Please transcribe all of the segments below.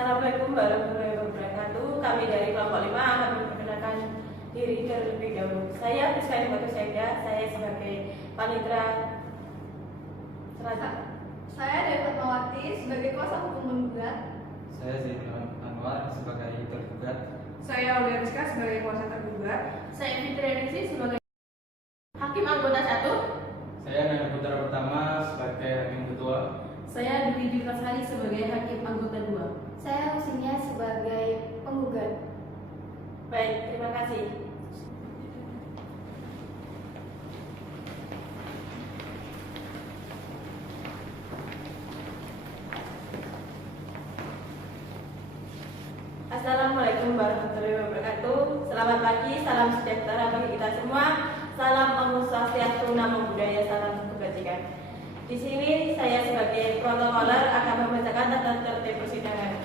Assalamualaikum warahmatullahi wabarakatuh. Kami dari kelompok 5 akan memperkenalkan diri terlebih dahulu. Saya Rizka Batu Saida, saya sebagai panitera serata. Saya dari Fatmawati sebagai kuasa hukum menggugat. Saya Zainul Anwar sebagai tergugat. Saya Aulia Rizka sebagai kuasa tergugat. Saya Fitri Rizky sebagai hakim anggota 1. Saya Nana Putra Pertama sebagai hakim ketua. Saya Dwi Jukasari sebagai hakim anggota 2. Saya Husinia sebagai penggugat. Baik, terima kasih. Assalamualaikum warahmatullahi wabarakatuh. Selamat pagi, salam sejahtera bagi kita semua. Salam Om Swastiastu, Namo Buddhaya, salam kebajikan. Di sini saya sebagai protokoler akan membacakan tata tertib persidangan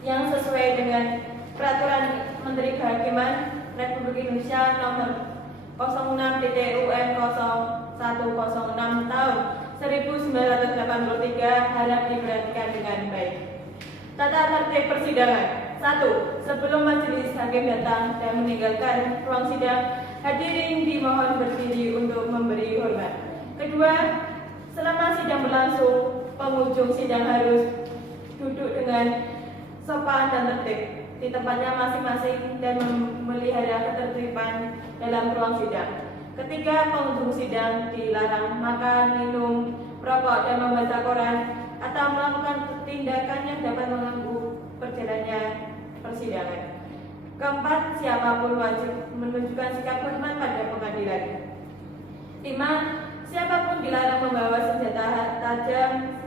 yang sesuai dengan Peraturan Menteri Kehakiman Republik Indonesia Nomor 06 PTUN 0106 tahun 1983 harap diperhatikan dengan baik. Tata tertib persidangan. 1. Sebelum majelis hakim datang dan meninggalkan ruang sidang, hadirin dimohon berdiri untuk memberi hormat. Kedua, selama sidang berlangsung, pengunjung sidang harus duduk dengan sopan dan tertib di tempatnya masing-masing dan memelihara ketertiban dalam ruang sidang. Ketiga, pengunjung sidang dilarang makan, minum, merokok, dan membaca koran atau melakukan tindakan yang dapat mengganggu perjalannya persidangan. Keempat, siapapun wajib menunjukkan sikap hormat pada pengadilan. 5. Siapapun dilarang membawa senjata tajam,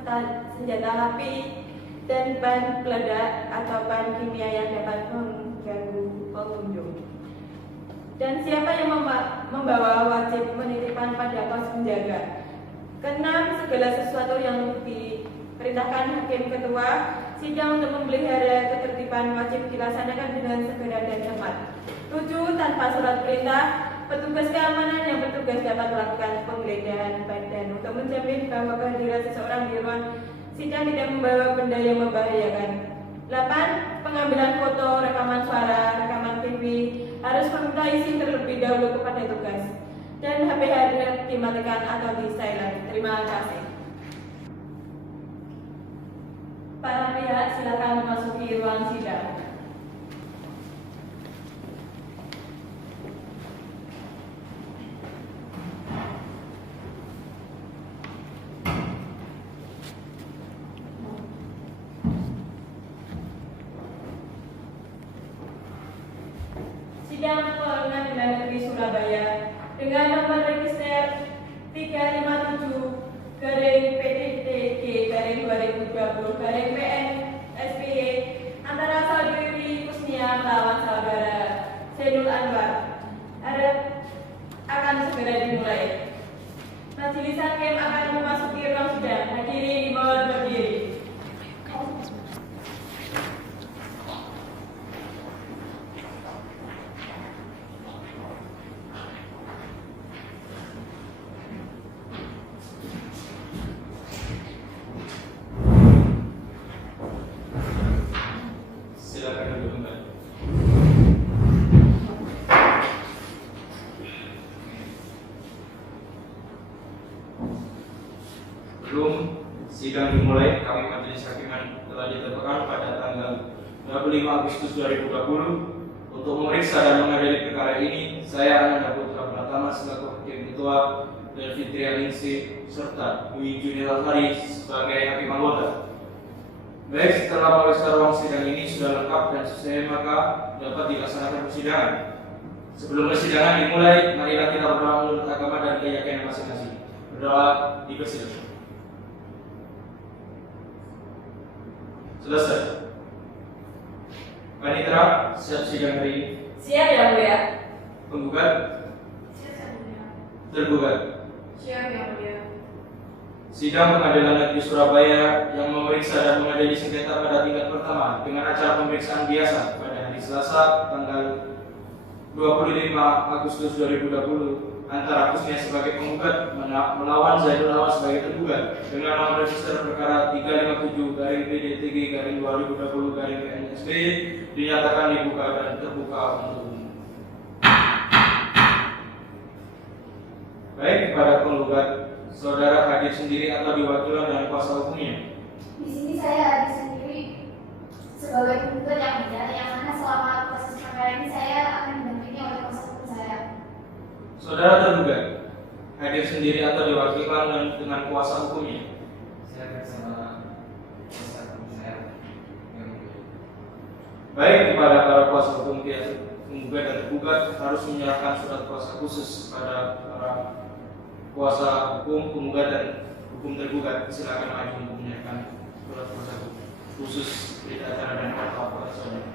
senjata api, dan bahan peledak atau bahan kimia yang dapat mengganggu pengunjung. Dan siapa yang membawa wajib menitipkan pada pos penjaga. Keenam, segala sesuatu yang diperintahkan hakim ketua sidang untuk memelihara ketertiban wajib dilaksanakan dengan segera dan cepat. 7. Tanpa surat perintah, petugas keamanan yang bertugas dapat melakukan penggeledahan badan untuk menjamin bahwa kehadiran seseorang di ruang sidang tidak membawa benda yang membahayakan. 8. Pengambilan foto, rekaman suara, rekaman video harus meminta izin terlebih dahulu kepada tugas. Dan HP harus dimatikan atau di silent. Terima kasih. Para pihak silakan memasuki ruang sidang. Sidang Pengadilan Negeri Surabaya dengan nomor register 357-PTTG-2020-PN SPY antara Saudari Husnia melawan Saudara Zainul Anwar akan segera dimulai. Majelis hakim akan memasuki ruang sidang. Hadirin dimohon berdiri. Silakan duduk kembali. Sebelum sidang dimulai, kami Majelis Hakim telah ditetapkan pada tanggal 25 Agustus 2020 untuk memeriksa dan mengadili perkara ini. Saya Ananda Putra Pratama selaku Hakim Ketua dan Fitri Ningsih serta Dwi Junilasari sebagai Hakim Anggota. Baik, setelah memeriksa ruang sidang ini sudah lengkap dan sesuai, maka dapat dilaksanakan persidangan. Sebelum persidangan dimulai, marilah kita berdoa menurut agama dan keyakinan masing-masing. Berdoa dipersilakan. Selesai. Panitera, siap sidang hari ini. Siap ya, Bu ya? Penggugat, tergugat. Siap yang mulia. Sidang Pengadilan Negeri Surabaya yang memeriksa dan mengadili sengketa pada tingkat pertama dengan acara pemeriksaan biasa pada hari Selasa tanggal 25 Agustus 2020 antara Kusnia sebagai penggugat melawan Zaidul Awan sebagai tergugat dengan nomor register perkara 357-PDTG-2020-PNSB dinyatakan dibuka dan terbuka untuk umum. Baik, kepada penggugat, saudara hadir sendiri atau diwakili oleh kuasa hukumnya? Di sini saya hadir sendiri sebagai penggugat yang mulia, yang mana selama proses perkara ini saya akan didampingi oleh kuasa hukum saya. Saudara tergugat hadir sendiri atau diwakili dengan kuasa hukumnya? Saya bersama kuasa hukum saya yang mulia. Baik, kepada para kuasa hukum pihak penggugat dan tergugat harus menyerahkan surat kuasa khusus kepada para kuasa hukum penggugat dan hukum tergugat. Silakan maju untuk menyerahkan surat kuasa khusus berita acara dan fatwa saudara.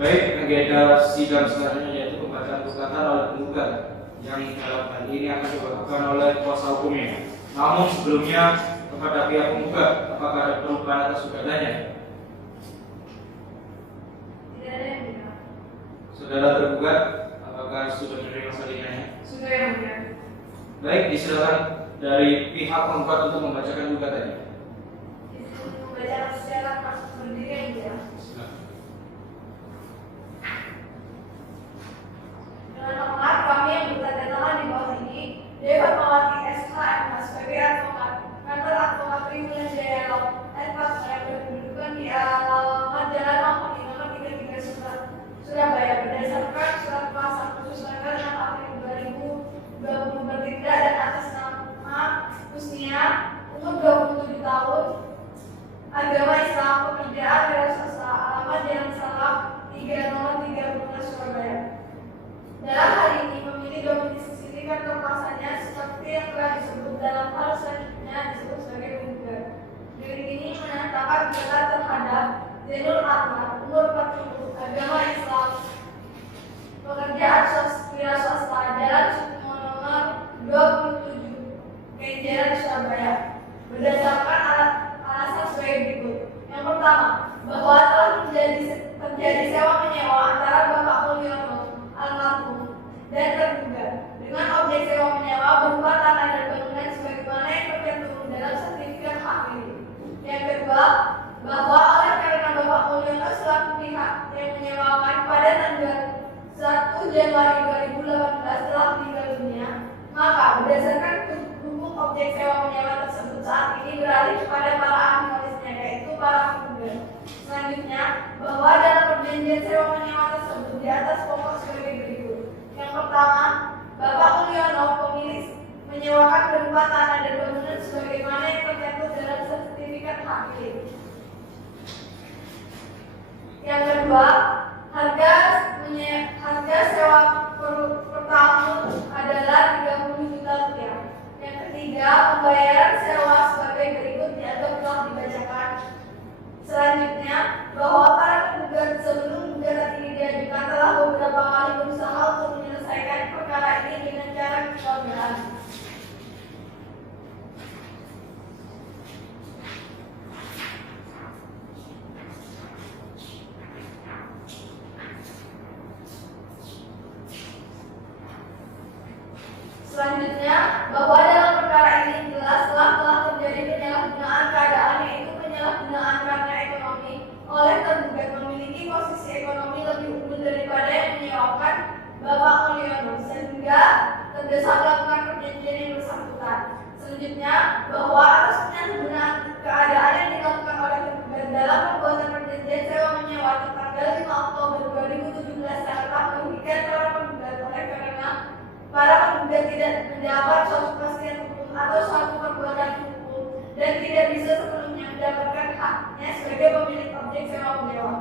Baik, agenda sidang selanjutnya yaitu pembacaan perkataan oleh penggugat yang dalam hal ini akan dilakukan oleh kuasa hukumnya. Namun sebelumnya kepada pihak penggugat, apakah ada perubahan atas gugatannya? Tidak ada yang mulia. Saudara tergugat, apakah sudah menerima salinannya? Sudah yang mulia. Baik, disilakan dari pihak penggugat untuk membacakan gugatannya. Membaca secara berdiri yang mulia. Silakan. Dengan hormat kami yang bertanda tangan di bawah ini, Dewa Mawati SHMH sebagai advokat kantor advokat Tribunal Jaya Law, advokat yang berkedudukan di alamat Jalan Mahmudi nomor 33 Surabaya berdasarkan surat kuasa khusus tanggal 6 April 2020 bertindak dan atas nama Kusnia umur 27 tahun, agama Islam, pekerjaan wira swasta, alamat Jalan Salak 3 nomor 30 Surabaya. Dalam hal ini memilih domisili kantor kuasanya seperti yang telah disebut dalam hal selanjutnya disebut sebagai penggugat. Diri ini menyatakan gugatan terhadap Zainul Ahmad, umur 40, agama Islam, pekerjaan wira swasta, Jalan Sukmo nomor 27, Kenjeran Surabaya. Berdasarkan alasan sebagai berikut. Yang pertama, bahwa telah terjadi sewa menyewa antara Bapak Mulyono almarhum dan tergugat dengan objek sewa menyewa berupa tanah dan bangunan sebagaimana yang tercantum dalam sertifikat hak milik. Yang kedua, bahwa oleh karena Bapak Mulyono selaku pihak yang menyewakan pada tanggal 1 Januari 2018 telah meninggal dunia, maka berdasarkan hukum objek sewa menyewa tersebut saat ini beralih kepada para ahli warisnya, yaitu para penggugat. Selanjutnya, bahwa dalam perjanjian sewa menyewa tersebut di atas pokok sebagai berikut. Yang pertama, Bapak Mulyono pemilik menyewakan berupa tanah dan bangunan sebagaimana yang tercantum dalam sertifikat hak milik. Yang kedua, harga sewa per tahun adalah 30 juta rupiah. Yang ketiga, pembayaran sewa sebagai berikut dianggap telah dibacakan. Selanjutnya, bahwa para penggugat sebelum gugatan ini diajukan telah beberapa kali berusaha untuk menyelesaikan perkara ini dengan cara kekeluargaan. Selanjutnya, bahwa dalam perkara ini jelas telah terjadi penyalahgunaan keadaan, yaitu penyalahgunaan karena ekonomi oleh tergugat memiliki posisi ekonomi lebih unggul daripada yang menyewakan Bapak Mulyono sehingga terdesak melakukan perjanjian yang bersangkutan. Selanjutnya, bahwa atas penyalahgunaan keadaan yang dilakukan oleh tergugat dalam pembuatan perjanjian sewa menyewa tanggal 5 Oktober 2017 yang telah merugikan para penggugat oleh karena para penggugat tidak mendapat suatu kepastian hukum atau suatu perbuatan hukum dan tidak bisa sepenuhnya mendapatkan haknya sebagai pemilik objek sewa menyewa.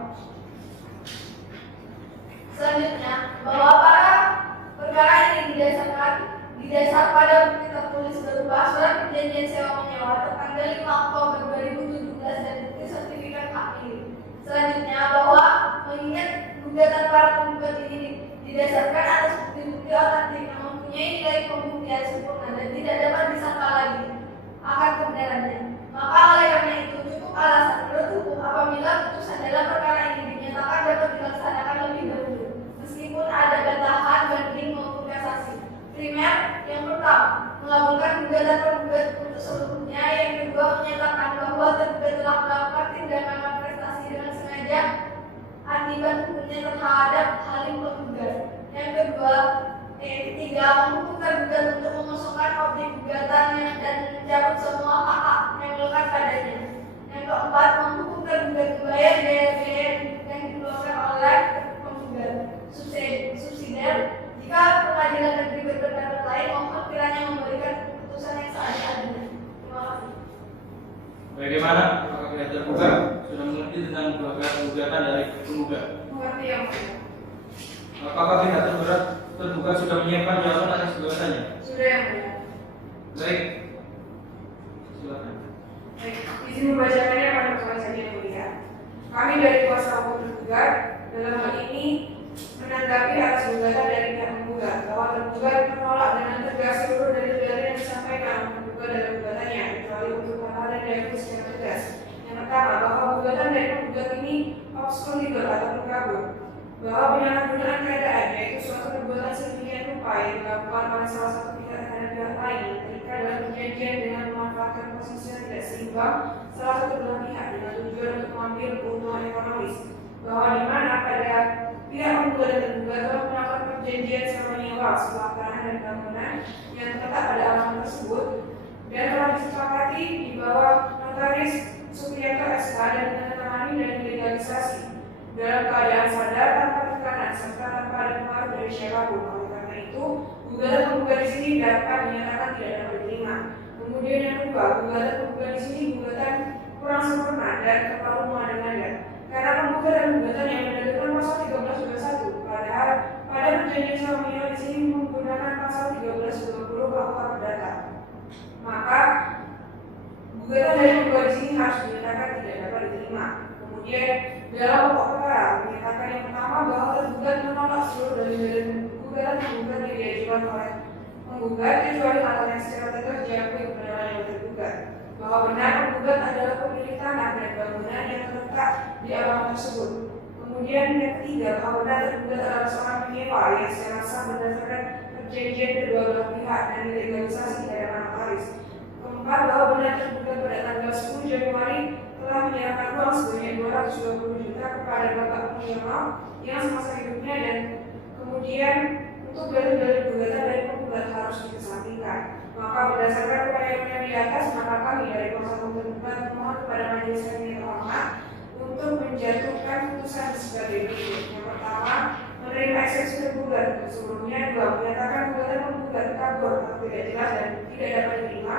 Selanjutnya, bahwa para Perkara ini didasar pada bukti tertulis berupa surat perjanjian sewa menyewa tertanggal 5 Oktober 2017 dan bukti sertifikat hak milik. Selanjutnya, bahwa mengingat gugatan para penggugat ini didasarkan atas bukti-bukti otentik yang mempunyai nilai pembuktian sempurna dan tidak dapat disangka lagi akan kebenarannya, maka oleh karena itu cukup alasan menurut hukum apabila putusan dalam perkara ini dinyatakan dapat dilaksanakan lebih dahulu, meskipun ada bantahan, banding maupun kasasi. Primer, yang pertama, mengabulkan gugatan tergugat untuk seluruhnya. Yang kedua, menyatakan bahwa tergugat telah melakukan tindakan malprestasi dengan sengaja akibat hukumnya terhadap halim penggugat. Yang ketiga, menghukum tergugat untuk mengosongkan objek gugatannya dan mencabut semua hak-hak yang melekat padanya. Yang keempat, menghukum tergugat membayar biaya-biaya yang dikeluarkan oleh penggugat. Subsidiar, jika pengadilan negeri berpendapat lain, mohon kiranya memberikan keputusan yang seadil-adilnya. Terima kasih. Bagaimana? Apakah pihak tergugat sudah mengerti tentang gugatan dari penggugat? Mengerti yang mulia. Apakah pihak tergugat sudah menyiapkan jawaban atas gugatannya? Sudah yang mulia. Baik, silakan. Baik, izin membacakannya pada pertanyaan yang mulia. Kami dari kuasa hukum tergugat dalam hal ini menanggapi atas gugatan dari pihak penggugat bahwa tergugat menolak dengan tegas seluruh dalil-dalil yang disampaikan oleh penggugat dalam gugatannya, kecuali untuk hal-hal yang diakui secara tegas. Yang pertama, bahwa gugatan dari penggugat ini obskur legal atau kabur, bahwa penyalahgunaan keadaan yaitu suatu perbuatan sedemikian rupa yang dilakukan oleh salah satu pihak terhadap pihak lain ketika dalam perjanjian dengan memanfaatkan posisi yang tidak seimbang salah satu belah pihak dengan tujuan untuk mengambil keuntungan ekonomis, bahwa di mana pada pihak penggugat dan tergugat telah melakukan perjanjian sewa menyewa sebuah tanah dan bangunan yang terletak pada alamat tersebut dan telah disepakati di bawah notaris Supriyanto SK dan ditandatangani dan dilegalisasi dalam keadaan sadar tanpa tekanan serta tanpa ada pengaruh dari siapapun. Oleh karena itu, gugatan penggugat di sini dapat dinyatakan tidak dapat diterima. Kemudian yang kedua, gugatan penggugat di sini gugatan kurang sempurna dan terlalu mengada-ngada. Karena penggugat dan gugatan yang mendalilkan pasal 1321, padahal pada perjanjian sewa menyewa di sini menggunakan pasal 1320 KUH Perdata. Maka gugatan dari penggugat di sini harus dinyatakan tidak dapat diterima. Kemudian dalam pokok perkara menyatakan yang pertama bahwa tergugat menolak seluruh dalil-dalil gugatan penggugat yang diajukan oleh penggugat kecuali hal yang secara tegas diakui kebenaran yang tergugat, bahwa benar penggugat adalah pemilik tanah dan bangunan yang terletak di alamat tersebut. Kemudian yang ketiga, bahwa benar tergugat adalah seorang penyewa yang secara sah berdasarkan perjanjian kedua belah pihak dan dilegalisasi dari notaris. Keempat, bahwa benar tergugat pada tanggal 10 Januari telah menyerahkan uang sebanyak 220 juta kepada bapak penyewa yang semasa hidupnya, dan kemudian untuk dalil-dalil gugatan dari penggugat harus dikesampingkan. Maka berdasarkan upaya-upaya di atas, maka kami dari kuasa hukum tergugat memohon kepada majelis hakim yang terhormat untuk menjatuhkan putusan sebagai berikut. Yang pertama, menerima eksepsi tergugat. Sebelumnya, dua, menyatakan gugatan penggugat kabur atau tidak jelas dan tidak dapat diterima.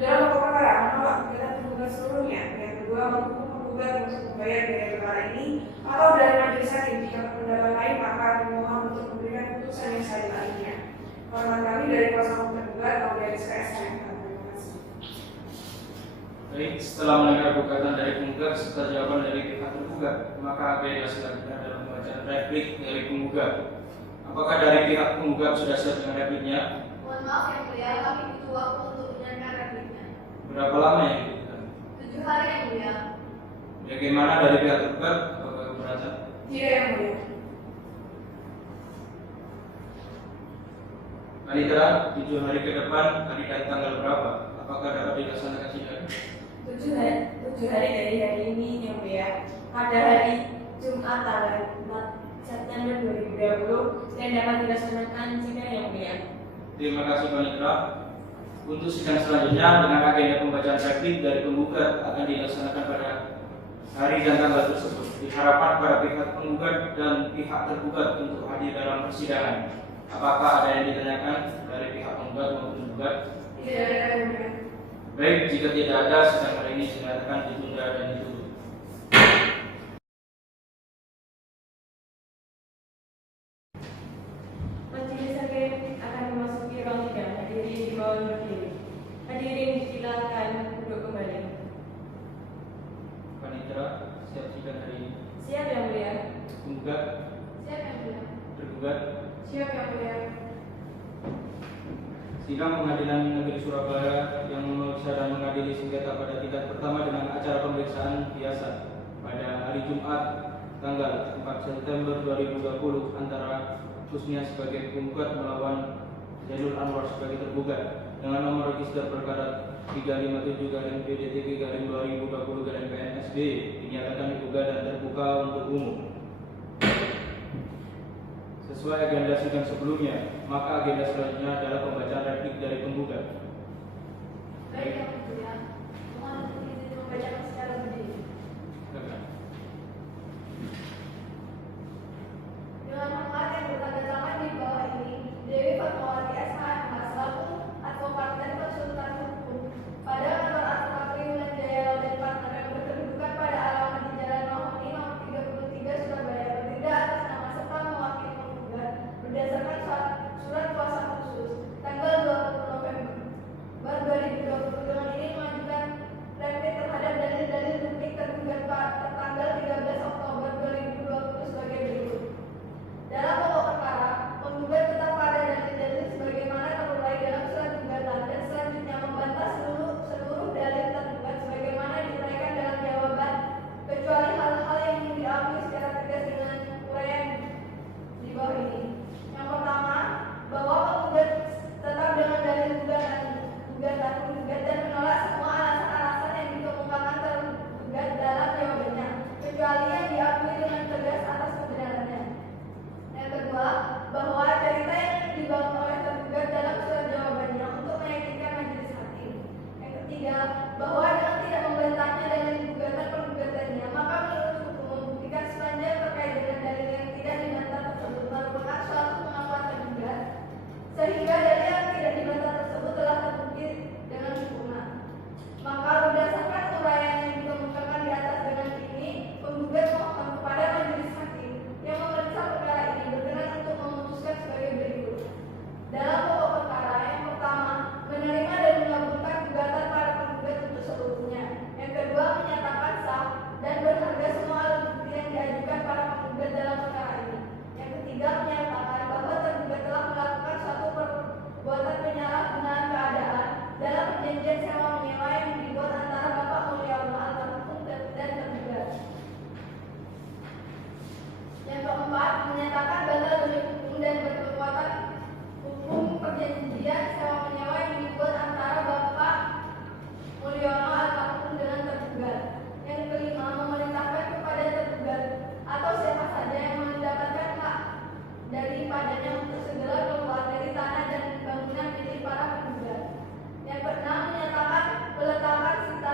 Dalam pokok perkara menolak gugatan tergugat seluruhnya. Yang kedua, menghukum penggugat untuk membayar biaya perkara ini atau dari majelis hakim jika berpendapat lain, maka dimohon untuk memberikan putusan yang seadil-adilnya. Hormat kami dari kuasa hukum tergugat Aulia Rizka SKM. Terima kasih. Baik, setelah mendengar gugatan dari penggugat serta jawaban dari pihak tergugat, maka APD selanjutnya adalah pembacaan replik dari penggugat. Apakah dari pihak penggugat sudah siap dengan repliknya? Mohon maaf yang mulia, kami butuh waktu untuk menyiapkan repliknya. Berapa lama yang dibutuhkan? 7 hari yang mulia. Bagaimana dari pihak tergugat? Apakah keberatan? Tidak yang mulia. Panitera, 7 hari ke depan, hari dan tanggal berapa? Apakah dapat dilaksanakan sidang? 7 hari dari hari ini yang mulia, pada hari Jumat tanggal 4 September 2020 dan dapat dilaksanakan sidang yang mulia. Terima kasih Panitera. Untuk sidang selanjutnya dengan agenda pembacaan replik dari penggugat akan dilaksanakan pada hari dan tanggal tersebut. Diharapkan para pihak penggugat dan pihak tergugat untuk hadir dalam persidangan. Apakah ada yang ditanyakan dari pihak penggugat maupun tergugat? Tidak ada yang mulia. Baik, jika tidak ada, sidang hari ini dinyatakan ditunda dan ditutup. Majelis Hakim Penggugat, Siap yang mulia. tergugat. Siap yang mulia. Sidang Pengadilan Negeri Surabaya yang memeriksa dan mengadili sengketa pada tingkat pertama dengan acara pemeriksaan biasa pada hari Jumat tanggal 4 September 2020 antara Husnia sebagai penggugat melawan Zainul Anwar sebagai tergugat dengan nomor register perkara 357-PDTK-2020-PNSB dinyatakan diduga dan terbuka untuk umum. Sesuai agenda sidang sebelumnya, maka agenda selanjutnya adalah pembacaan replik dari penggugat. Baik yang mulia. Mohon izin membacakan secara berdiri. Silakan. Dengan hormat yang bertanda tangan di bawah ini, Dewi Fatmawati SH selaku advokat dan konsultan hukum pada kantor advokat Triwulan Jaya dan partner yang berkedudukan pada alamat di Jalan Mahoni nomor 33 Surabaya bertindak atas nama serta mewakili penggugat berdasarkan surat kuasa khusus tanggal 20 November 2020 dengan ini mengajukan replik terhadap dalil-dalil duplik tergugat tertanggal 13 Oktober 2020 sebagai berikut. Dalam pokok perkara, penggugat tetap pada dalil-dalil sebagaimana terurai dalam surat gugatan dan selanjutnya membantah seluruh dalil tergugat sebagaimana diuraikan dalam jawaban, kecuali hal-hal yang diakui secara tegas dengan uraian di bawah ini. Yang pertama, bahwa penggugat tetap dengan dalil gugatan penggugat dan menolak semua alasan-alasan yang dikemukakan tergugat dalam jawabannya, kecuali yang diakui dengan tegas atas kebenarannya. Yang kedua, bahwa cerita yang dibangun oleh tergugat dalam surat jawabannya untuk meyakinkan majelis hakim. Yang ketiga, bahwa dengan tidak membantahnya dalil gugatan penggugatannya, maka menurut hukum membuktikan sepanjang terkait dengan dalil yang tidak dibantah tersebut merupakan suatu pengakuan tergugat, sehingga dalil yang tidak dibantah tersebut telah terbukti dengan sempurna. Maka berdasarkan uraian yang dikemukakan di atas dengan ini, penggugat mohon kepada majelis hakim yang memeriksa perkara ini berkenan untuk memutuskan sebagai berikut. Dalam pokok perkara, yang pertama, menerima dan mengabulkan gugatan para penggugat untuk seluruhnya. Yang kedua, menyatakan sah dan berharga semua alat bukti yang diajukan para penggugat dalam perkara ini. Yang ketiga, menyatakan bahwa tergugat telah melakukan suatu perbuatan penyalahgunaan keadaan dalam perjanjian sewa menyewa yang dibuat antara Bapak Mulyawan almarhum dan tergugat. Yang keempat, menyatakan batal demi hukum dan berkekuatan hukum perjanjian sewa menyewa yang dibuat antara Bapak Mulyono almarhum dengan tergugat. Yang kelima, memerintahkan kepada tergugat atau siapa saja yang mendapatkan hak daripadanya untuk segera keluar dari tanah dan bangunan milik para penggugat. Yang keenam, menyatakan peletakan sita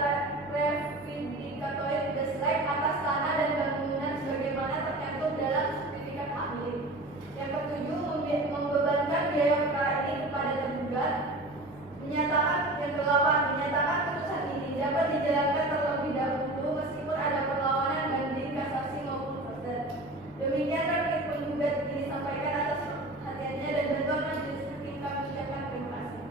revindikatoid deslike atas tanah dan bangunan sebagaimana tercantum dalam sertifikat hak milik. Yang ketujuh, membebankan biaya perkara ini kepada tergugat. Yang kedelapan, menyatakan putusan ini dapat dijalankan terlebih dahulu meskipun ada perlawanan banding kasasi maupun foster. Demikian replik penggugat ini sampaikan atas perhatiannya dan bantuan majelis hakim kami ucapkan terima kasih.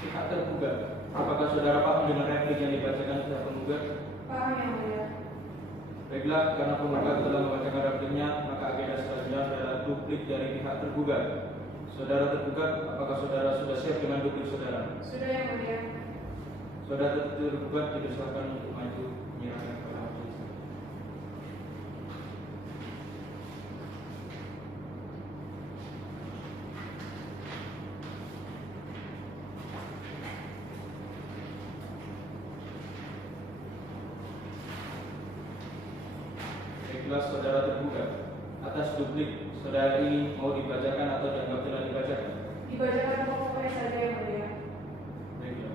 Pihak tergugat, apakah saudara paham dengan replik yang dibacakan pihak penggugat? Paham yang mulia. Baiklah, karena penggugat telah membacakan repliknya, maka agenda selanjutnya adalah duplik dari pihak tergugat. Saudara tergugat, apakah saudara sudah siap dengan duplik saudara? Sudah yang mulia. Saudara tergugat dipersilakan untuk maju menyerahkan kepada majelis. Baiklah, saudara tergugat, atas duplik saudara ini mau dibacakan atau dianggap telah dibacakan? Dibacakan pokoknya saja yang mulia. Baiklah.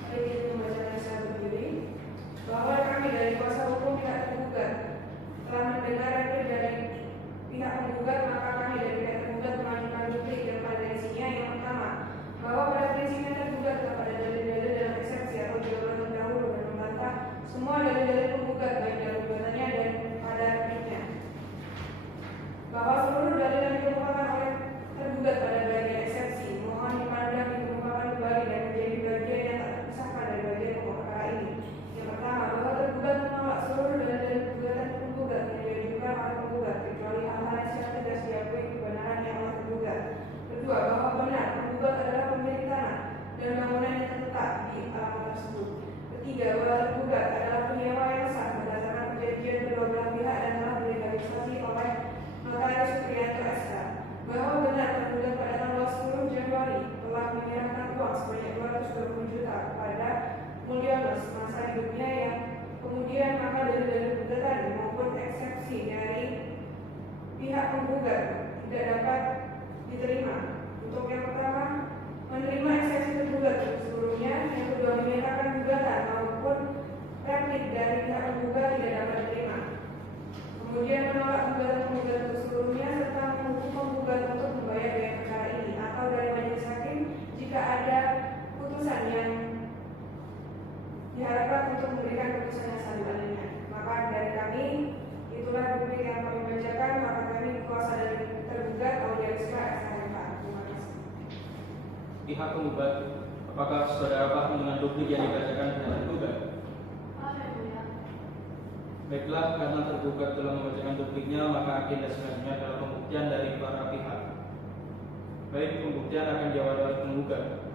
Mari kita membacakan secara berdiri. Bahwa kami dari kuasa hukum pihak tergugat telah mendengar replik dari pihak penggugat, maka kami dari pihak tergugat mengajukan duplik dan pada isinya. Yang pertama, bahwa pada prinsipnya tergugat kepada dalil-dalil dalam eksepsi atau jawaban terdahulu dan membantah semua dalil-dalil penggugat baik dalam gugatannya dan pada repliknya. Bahwa seluruh dalil yang dikemukakan oleh tergugat pada bagian eksepsi 220 juta kepada Mulyono semasa hidupnya yang kemudian maka dalil-dalil gugatan maupun eksepsi dari pihak penggugat tidak dapat diterima. Untuk yang pertama, menerima eksepsi tergugat sebelumnya, yang kedua menyatakan gugatan maupun replik dari pihak penggugat tidak dapat diterima. Kemudian menolak gugatan penggugat sebelumnya serta menghukum penggugat untuk membayar biaya perkara ini atau dari majelis hakim jika ada putusan yang diharapkan untuk memberikan putusan yang selanjutnya. Maka dari kami, itulah duplik yang kami bacakan, maka kami kuasa dari tergugat Audienska SHMK. Terima kasih. Pihak penggugat, apakah saudara paham dengan duplik yang dibacakan oleh tergugat? Baiklah, karena tergugat telah membacakan dupliknya, maka agenda selanjutnya adalah pembuktian dari para pihak. Baik, pembuktian akan diawali oleh penggugat.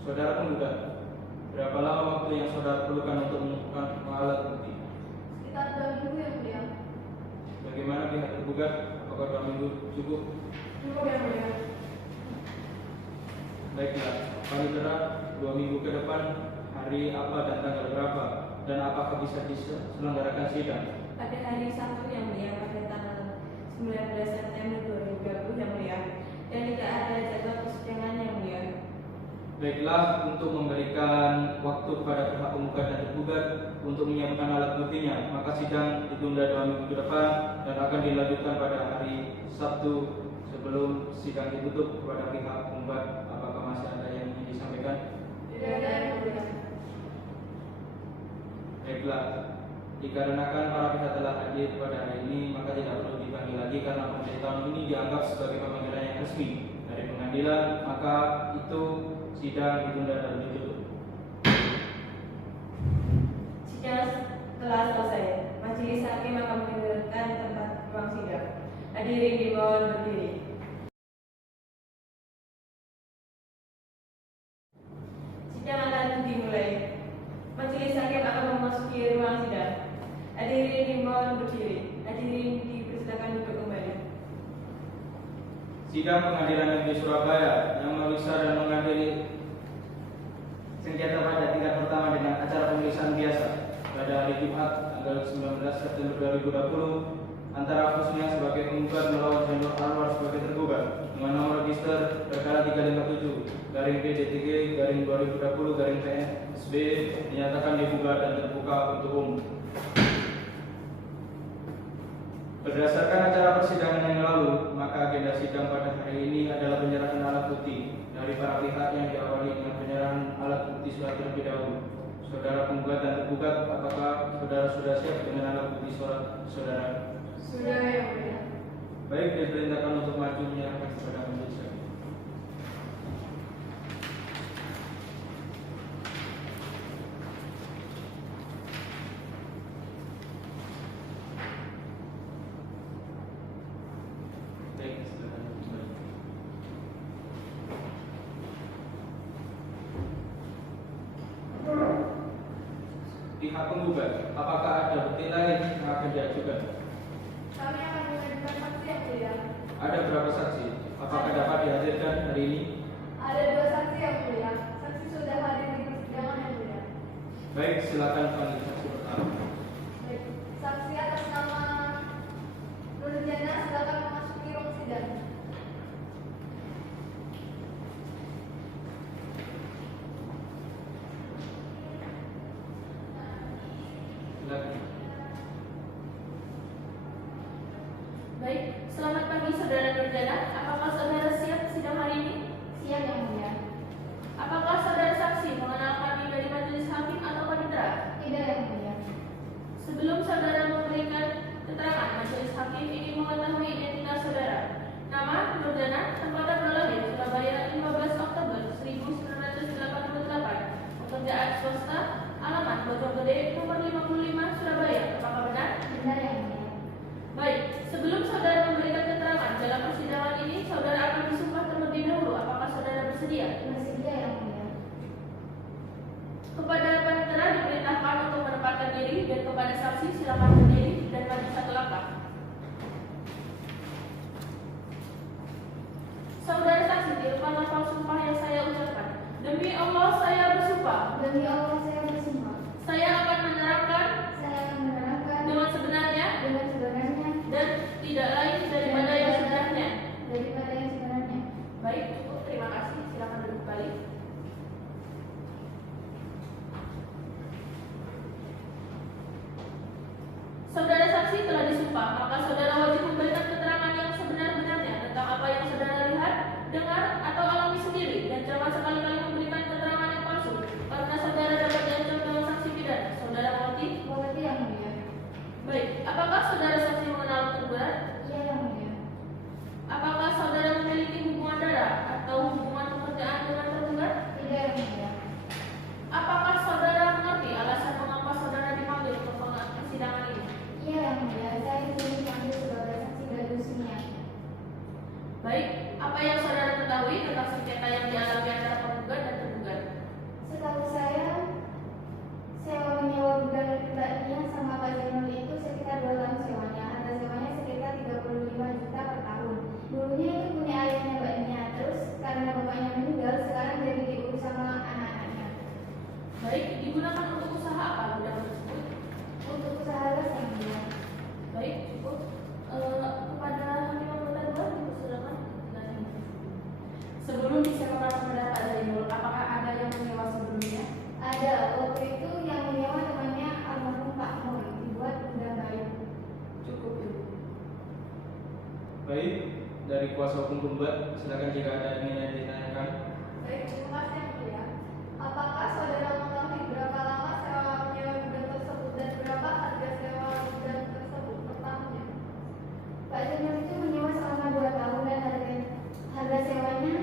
Saudara penggugat, berapa lama waktu yang saudara perlukan untuk mengumpulkan alat bukti? Sekitar 2 minggu yang mulia. Bagaimana pihak tergugat? Apakah 2 minggu cukup? Cukup yang mulia. Baiklah, paling berat 2 minggu ke depan, hari apa dan tanggal berapa? Dan apakah bisa diselenggarakan sidang? Pada hari Sabtu yang mulia pada tanggal 19 September 2020 yang mulia, dan tidak ada jadwal persidangan yang mulia. Baiklah, untuk memberikan waktu kepada pihak penggugat dan tergugat untuk menyiapkan alat buktinya, maka sidang ditunda 2 minggu ke depan dan akan dilanjutkan pada hari Sabtu sebelum sidang ditutup. Kepada pihak penggugat, apakah masih ada yang ingin disampaikan? Tidak ada yang mulia. Baiklah, dikarenakan para pihak telah hadir pada hari ini, maka tidak perlu dipanggil lagi karena pemberitahuan ini dianggap sebagai pemanggilan yang resmi dari pengadilan, maka itu sidang ditunda dan ditutup. Sidang telah selesai. Majelis hakim akan meninggalkan tempat ruang sidang. Hadirin dimohon berdiri. Sidang akan dimulai. Majelis hakim akan memasuki ruang sidang. Hadirin dimohon berdiri. Hadirin dipersilakan duduk kembali. Sidang Pengadilan Negeri Surabaya yang memeriksa dan mengadili sengketa pada tingkat pertama dengan acara pemeriksaan biasa pada hari Jumat tanggal 19 September 2020 antara Husnia sebagai penggugat melawan Zainul Anwar sebagai tergugat dengan nomor register perkara 357-PDTG-2020-PNSB dinyatakan dibuka dan terbuka untuk umum. Berdasarkan acara persidangan yang lalu, maka agenda sidang pada hari ini adalah penyerahan alat bukti dari para pihak yang diawali dengan penyerahan alat bukti surat terlebih dahulu. Saudara penggugat dan tergugat, apakah saudara sudah siap dengan alat bukti surat saudara? Sudah yang mulia. Baik, diperintahkan untuk maju menyerahkan kepada majelis hakim. Baik, silakan kembali. Pihak penggugat, apakah ada bukti lain yang akan diajukan? Kami akan mengajukan saksi yang mulia. Ada berapa saksi? Apakah dapat dihadirkan hari ini? Ada 2 saksi yang mulia. Saksi sudah hadir di persidangan yang mulia. Baik, silakan panggil saksi pertama. Baik. Saksi atas nama Nurjana silakan memasuki ruang sidang. Silakan. Baik, selamat pagi saudara Nurjana. Apakah saudara siap sidang hari ini? Siap yang mulia. Apakah saudara saksi mengenal kami dari majelis hakim atau panitera? Tidak yang mulia. saksi telah disumpah, maka saudara wajib memberikan keterangan yang sebenar-benarnya tentang apa yang saudara lihat, dengar, atau alami sendiri, dan jangan sekali-kali memberikan keterangan yang palsu, karena saudara dapat diancam dengan sanksi pidana. Saudara mengerti? Mengerti yang mulia. Baik, apakah saudara saksi mengenal tergugat? Iya yang mulia. Apakah saudara memiliki hubungan darah atau hubungan pekerjaan dengan tergugat? Tidak yang mulia. Apakah saudara mengerti alasan mengapa saudara dipanggil ke persidangan ini? Iya yang mulia. Saya disini dipanggil sebagai saksi dari dunia. Baik, apa yang saudara ketahui tentang sengketa yang dialami antara penggugat dan tergugat? Setahu saya, sewa menyewa gudang pribadinya sama Pak Zainul itu sekitar 2 tahun sewanya. Harga sewanya sekitar 35 juta per tahun. Dulunya itu punya ayahnya mbaknya, terus karena bapaknya meninggal, sekarang jadi diurus sama anak-anaknya. Baik, digunakan untuk usaha apa gudang tersebut? Untuk usaha gas yang mulia. Baik, cukup. Kepada hakim anggota 2 dipersilakan. Sebelum disewakan kepada Pak Zainul, apakah ada yang menyewa sebelumnya? Ada, waktu itu yang menyewa temannya almarhum Pak Nur, dibuat gudang kayu. Cukup, Ibu. Baik, dari kuasa hukum penggugat, silakan jika ada yang ditanyakan. Baik, terima kasih yang mulia. Apakah saudara mengetahui berapa lama sewa menyewa gudang tersebut dan berapa harga sewa gudang tersebut per tahunnya? Pak Zainul itu menyewa selama 2 tahun dan harga sewanya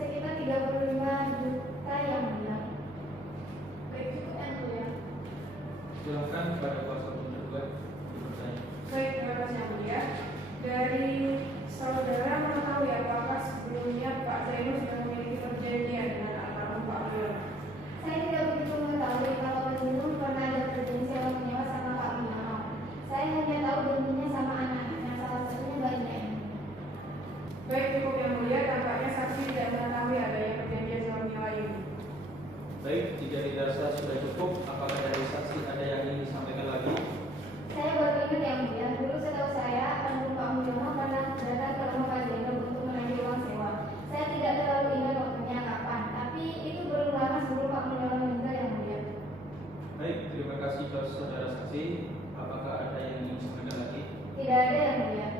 sekitar 35 juta yang mulia. Baik, cukup yang mulia. Silakan kepada kuasa hukum penggugat bertanya. Baik, terima kasih yang mulia. Dari saudara mengetahui apakah sebelumnya Pak Zainul sudah memiliki perjanjian dengan almarhum Pak Nur? Saya tidak begitu mengetahui kalau Pak Zainul pernah ada perjanjian sewa menyewa sama Pak Minano. Saya hanya tahu janjinya sama anak-anaknya, salah satunya bayinya ini. Baik, cukup yang mulia. Tampaknya saksi tidak mengetahui adanya perjanjian sewa menyewa ini. Baik, jika dirasa sudah cukup, apakah dari saksi ada yang ingin disampaikan lagi? Saya baru ingat yang mulia, dulu setahu saya almarhum Pak Mulyono pernah datang ke rumah Pak Zainul untuk menagih uang sewa. Saya tidak terlalu ingat waktunya kapan, tapi itu belum lama sebelum Pak Mulyono meninggal yang mulia. Baik, terima kasih kepada saudara saksi. Apakah ada yang ingin disampaikan lagi? Tidak ada yang mulia.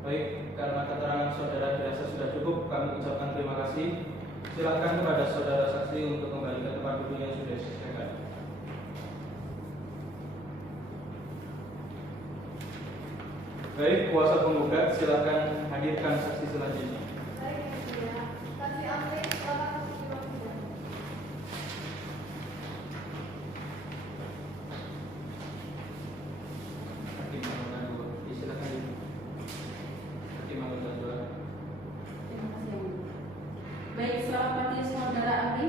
Baik, karena keterangan saudara dirasa sudah cukup, kami ucapkan terima kasih. Silakan kepada saudara saksi untuk kembali ke tempat duduk yang sudah disediakan. Baik, kuasa penggugat, silakan hadirkan saksi selanjutnya. Baik yang mulia. Saksi Amri, silakan saksi Rohida. Hakim anggota 2, silakan. Hakim anggota 2. Terima kasih, Ibu. Baik, selamat pagi saudara Amri.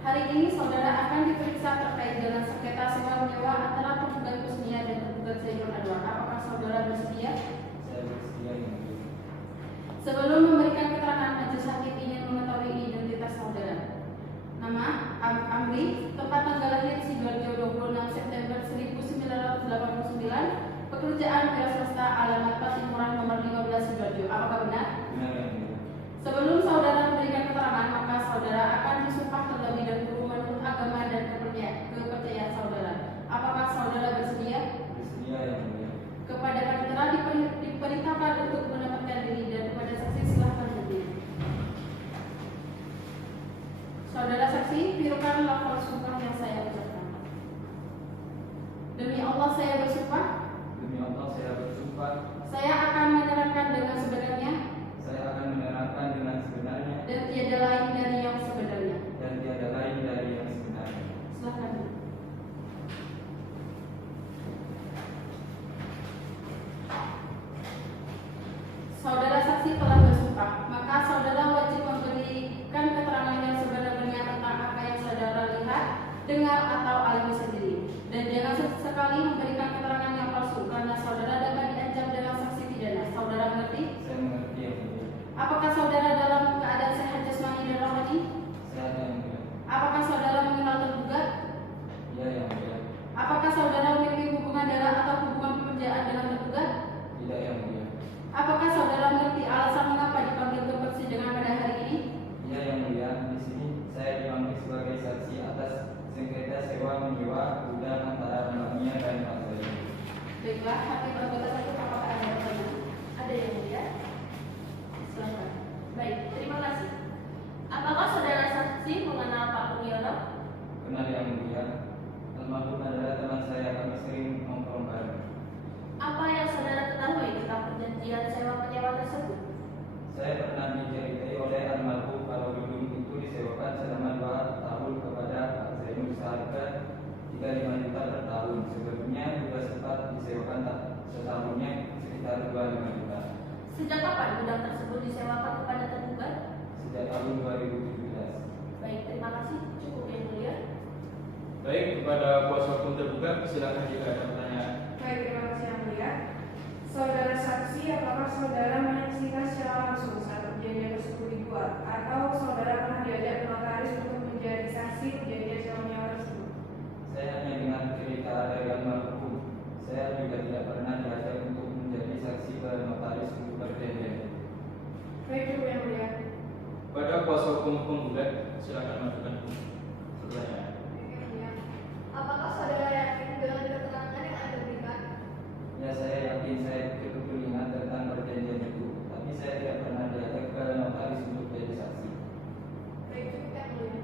Hari ini saudara akan diperiksa terkait dengan sengketa sewa menyewa antara penggugat Kusnia dan penggugat Zainul Anwar. Apakah saudara bersedia? Saya bersedia yang mulia. Sebelum memberikan keterangan, majelis hakim ingin mengetahui identitas saudara. Nama Amri, tempat tanggal lahir Sidoarjo 26 September 1989, pekerjaan wira swasta, alamat Patimuran nomor 15 Sidoarjo. Apakah benar? Benar yang mulia. Sebelum saudara memberikan keterangan, maka saudara akan disumpah terlebih dahulu menurut agama dan kepercayaan saudara. Apakah saudara bersedia? Bersedia yang mulia. Kepada panitera diperintahkan untuk menempatkan diri dan kepada saksi silahkan berdiri. Saudara saksi, tirukan lafal sumpah yang saya ucapkan. Demi Allah saya bersumpah, Demi Allah saya bersumpah, saya akan menerangkan dengan sebenarnya saya akan menerangkan dengan sebenarnya dan tiada lain dari yang sebenarnya. dan tiada lain dari yang sebenarnya. Silahkan. Saudara saksi telah bersumpah, maka saudara wajib memberikan keterangan yang sebenarnya tentang apa yang saudara lihat, dengar atau alami sendiri, dan jangan sekali memberikan keterangan yang palsu karena saudara dapat diancam dengan sanksi pidana. Saudara mengerti? Saya mengerti yang mulia. Apakah saudara dalam keadaan sehat jasmani dan rohani? Saya yang mulia. Apakah saudara mengenal tergugat? Iya yang mulia. Apakah saudara memiliki hubungan darah atau hubungan pekerjaan dengan tergugat? Tidak yang mulia. Apakah saudara mengerti alasan mengapa dipanggil ke persidangan pada hari ini? Iya yang mulia. Di sini saya dipanggil sebagai saksi atas sengketa sewa menyewa gudang antara Mbak Mia dan Pak Zainul. Baiklah, hakim 2,5 juta. Sejak kapan gudang tersebut disewakan kepada tergugat? Sejak tahun 2017. Baik, terima kasih. Cukup yang mulia. Baik, kepada kuasa hukum tergugat silakan jika ada pertanyaan. Baik, terima kasih yang mulia. Saudara saksi, apakah saudara menyaksikan secara langsung saat perjanjian tersebut dibuat, atau saudara pernah diajak notaris untuk menjadi saksi perjanjian sewa menyewa tersebut? Saya hanya dengar cerita dari almarhum. Saya juga tidak pernah diajak untuk menjadi saksi ke notaris untuk perjanjian. Baik, cukup yang mulia. Kepada kuasa hukum penggugat silakan mengajukan pertanyaan. Apakah saudara yakin dengan keterangan yang Anda berikan? Ya, saya yakin saya cukup ingat tentang perjanjian itu, tapi saya tidak pernah diajak ke notaris untuk jadi saksi. Baik, cukup yang mulia.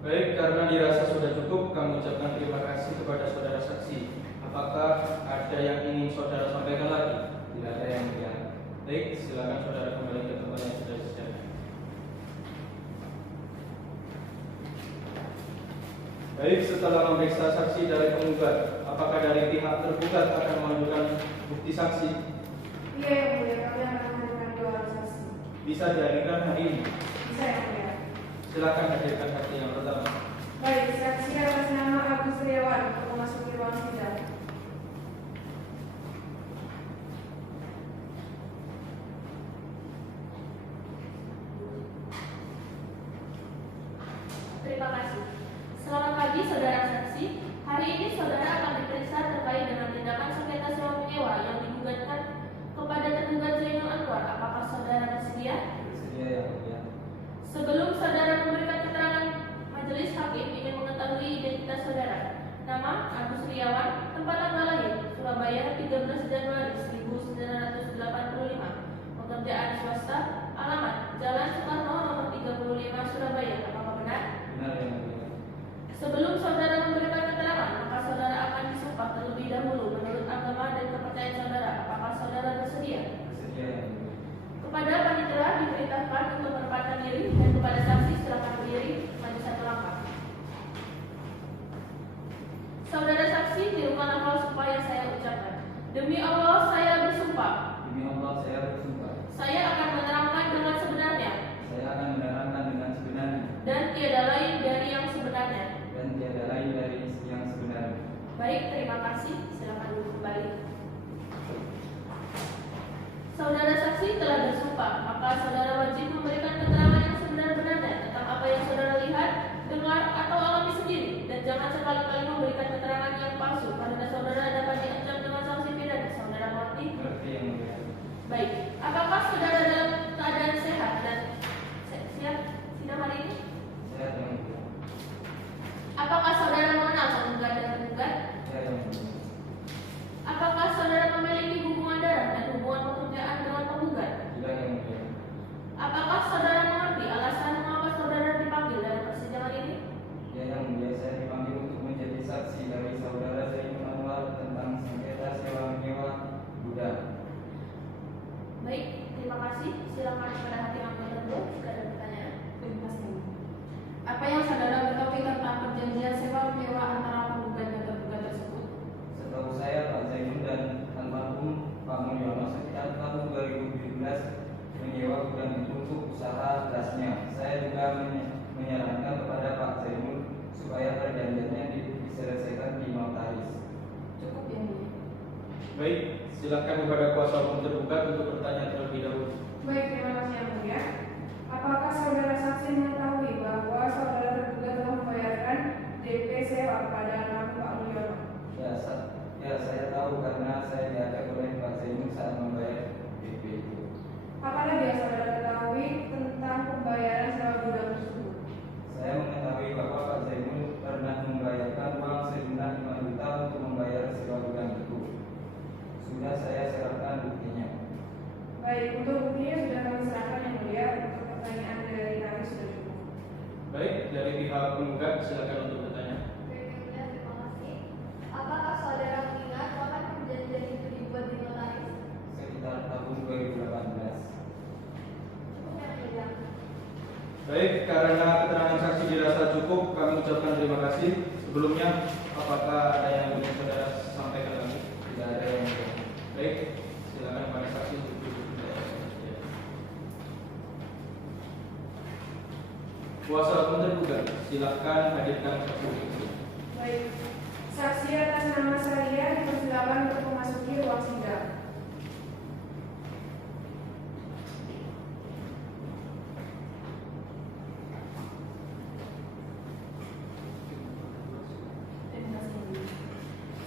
Baik, karena dirasa sudah cukup, kami ucapkan terima kasih kepada saudara saksi. Apakah ada yang ingin saudara sampaikan lagi? Tidak ada yang mulia. Baik, silakan saudara kembali ke tempat yang sudah disediakan. Baik, setelah memeriksa saksi dari penggugat, apakah dari pihak tergugat akan mengajukan bukti saksi? Iya yang mulia, kami akan menghadirkan 2 orang saksi. Bisa dihadirkan hari ini. Bisa yang mulia. Silakan hadirkan saksi yang pertama. Baik, saksi atas nama Agus Setiawan untuk memasuki ruang sidang. Terima kasih. Selamat pagi saudara saksi. Hari ini saudara akan diperiksa terkait dengan tindakan sengketa sewa menyewa yang digugatkan kepada tergugat Zainul Anwar. Apakah saudara bersedia? Bersedia yang mulia. Sebelum saudara memberikan keterangan, majelis hakim ingin mengetahui identitas saudara. Nama Agus Riawan, tempat tanggal lahir Surabaya 13 Januari 1985. Pekerjaan swasta, alamat Jalan Soekarno nomor 35 Surabaya. Apakah benar? Benar yang mulia. Sebelum saudara memberikan keterangan, maka saudara akan disumpah terlebih dahulu menurut agama dan kepercayaan saudara. Apakah saudara bersedia? Bersedia yang mulia. Kepada panitia diperintahkan untuk menempatkan diri dan kepada saksi silakan berdiri maju 1 langkah. Saudara saksi, tirukan nafas supaya saya ucapkan. Demi Allah saya bersumpah. Demi Allah saya bersumpah. Saya akan menerangkan dengan sebenarnya Saya akan menerangkan dengan sebenarnya dan tiada lain dari yang sebenarnya. dan tiada lain dari yang sebenarnya. Baik, terima kasih. Silakan duduk kembali. Saudara saksi telah bersumpah, maka saudara wajib memberikan keterangan yang sebenar-benarnya tentang apa yang saudara lihat, dengar, atau alami sendiri, dan jangan sekali-kali memberikan keterangan yang palsu karena saudara dapat diancam dengan sanksi pidana. Saudara mengerti? Mengerti yang mulia. Baik. Apakah saudara dalam keadaan sehat dan siap sidang hari ini? Sehat yang mulia. Apakah saudara mengenal penggugat dan tergugat? Sehat yang mulia. Apakah saudara memiliki hubungan darah dan hubungan pekerjaan dengan penggugat? Tidak yang mulia. Apakah saudara mengerti alasan mengapa saudara dipanggil dalam persidangan ini? Ya yang mulia, saya dipanggil untuk menjadi saksi dari saudara Zainul Anwar tentang sengketa sewa menyewa gudang. Baik, terima kasih. Silakan kepada hakim anggota dulu jika ada pertanyaan. Terima kasih. Apa yang saudara ketahui tentang perjanjian sewa menyewa antara penggugat dan tergugat tersebut? Setahu saya Pak Zainul dan almarhum Pak Mulyono sekitar tahun 2017 menyewa gudang itu untuk usaha gasnya. Saya juga menyarankan kepada Pak Zainul supaya perjanjiannya diselesaikan di notaris. Cukup yang mulia. Baik, silakan kepada kuasa hukum tergugat untuk bertanya terlebih dahulu. Baik, terima kasih yang mulia. Apakah saudara saksi mengetahui bahwa saudara tergugat telah membayarkan DP sewa kepada almarhum Pak Mulyono? Ya, saya tahu karena saya diajak oleh Pak Zainul saat membayar DP itu. Apa lagi yang saudara ketahui tentang pembayaran sewa gudang tersebut? Saya mengetahui bahwa Pak Zainul pernah membayarkan uang sejumlah 5 juta untuk membayar sewa gudang itu. Sudah saya serahkan buktinya. Baik, untuk buktinya sudah kami serahkan yang mulia. Untuk pertanyaan dari kami sudah cukup. Baik, dari pihak penggugat silakan untuk bertanya. Baik, yang mulia, terima kasih. Apakah saudara mengingat kapan perjanjian itu dibuat di notaris? Sekitar tahun 2018. Cukup yang mulia. Baik, karena keterangan saksi dirasa cukup, kami ucapkan terima kasih. Sebelumnya, apakah ada yang ingin saudara sampaikan lagi? Tidak ada yang Baik, Silakan pada saksi untuk duduk di daerah. Kuasa hukum tergugat, silakan hadirkan saksi. Baik. Saksi atas nama saya dipersilakan untuk memasuki ruang sidang.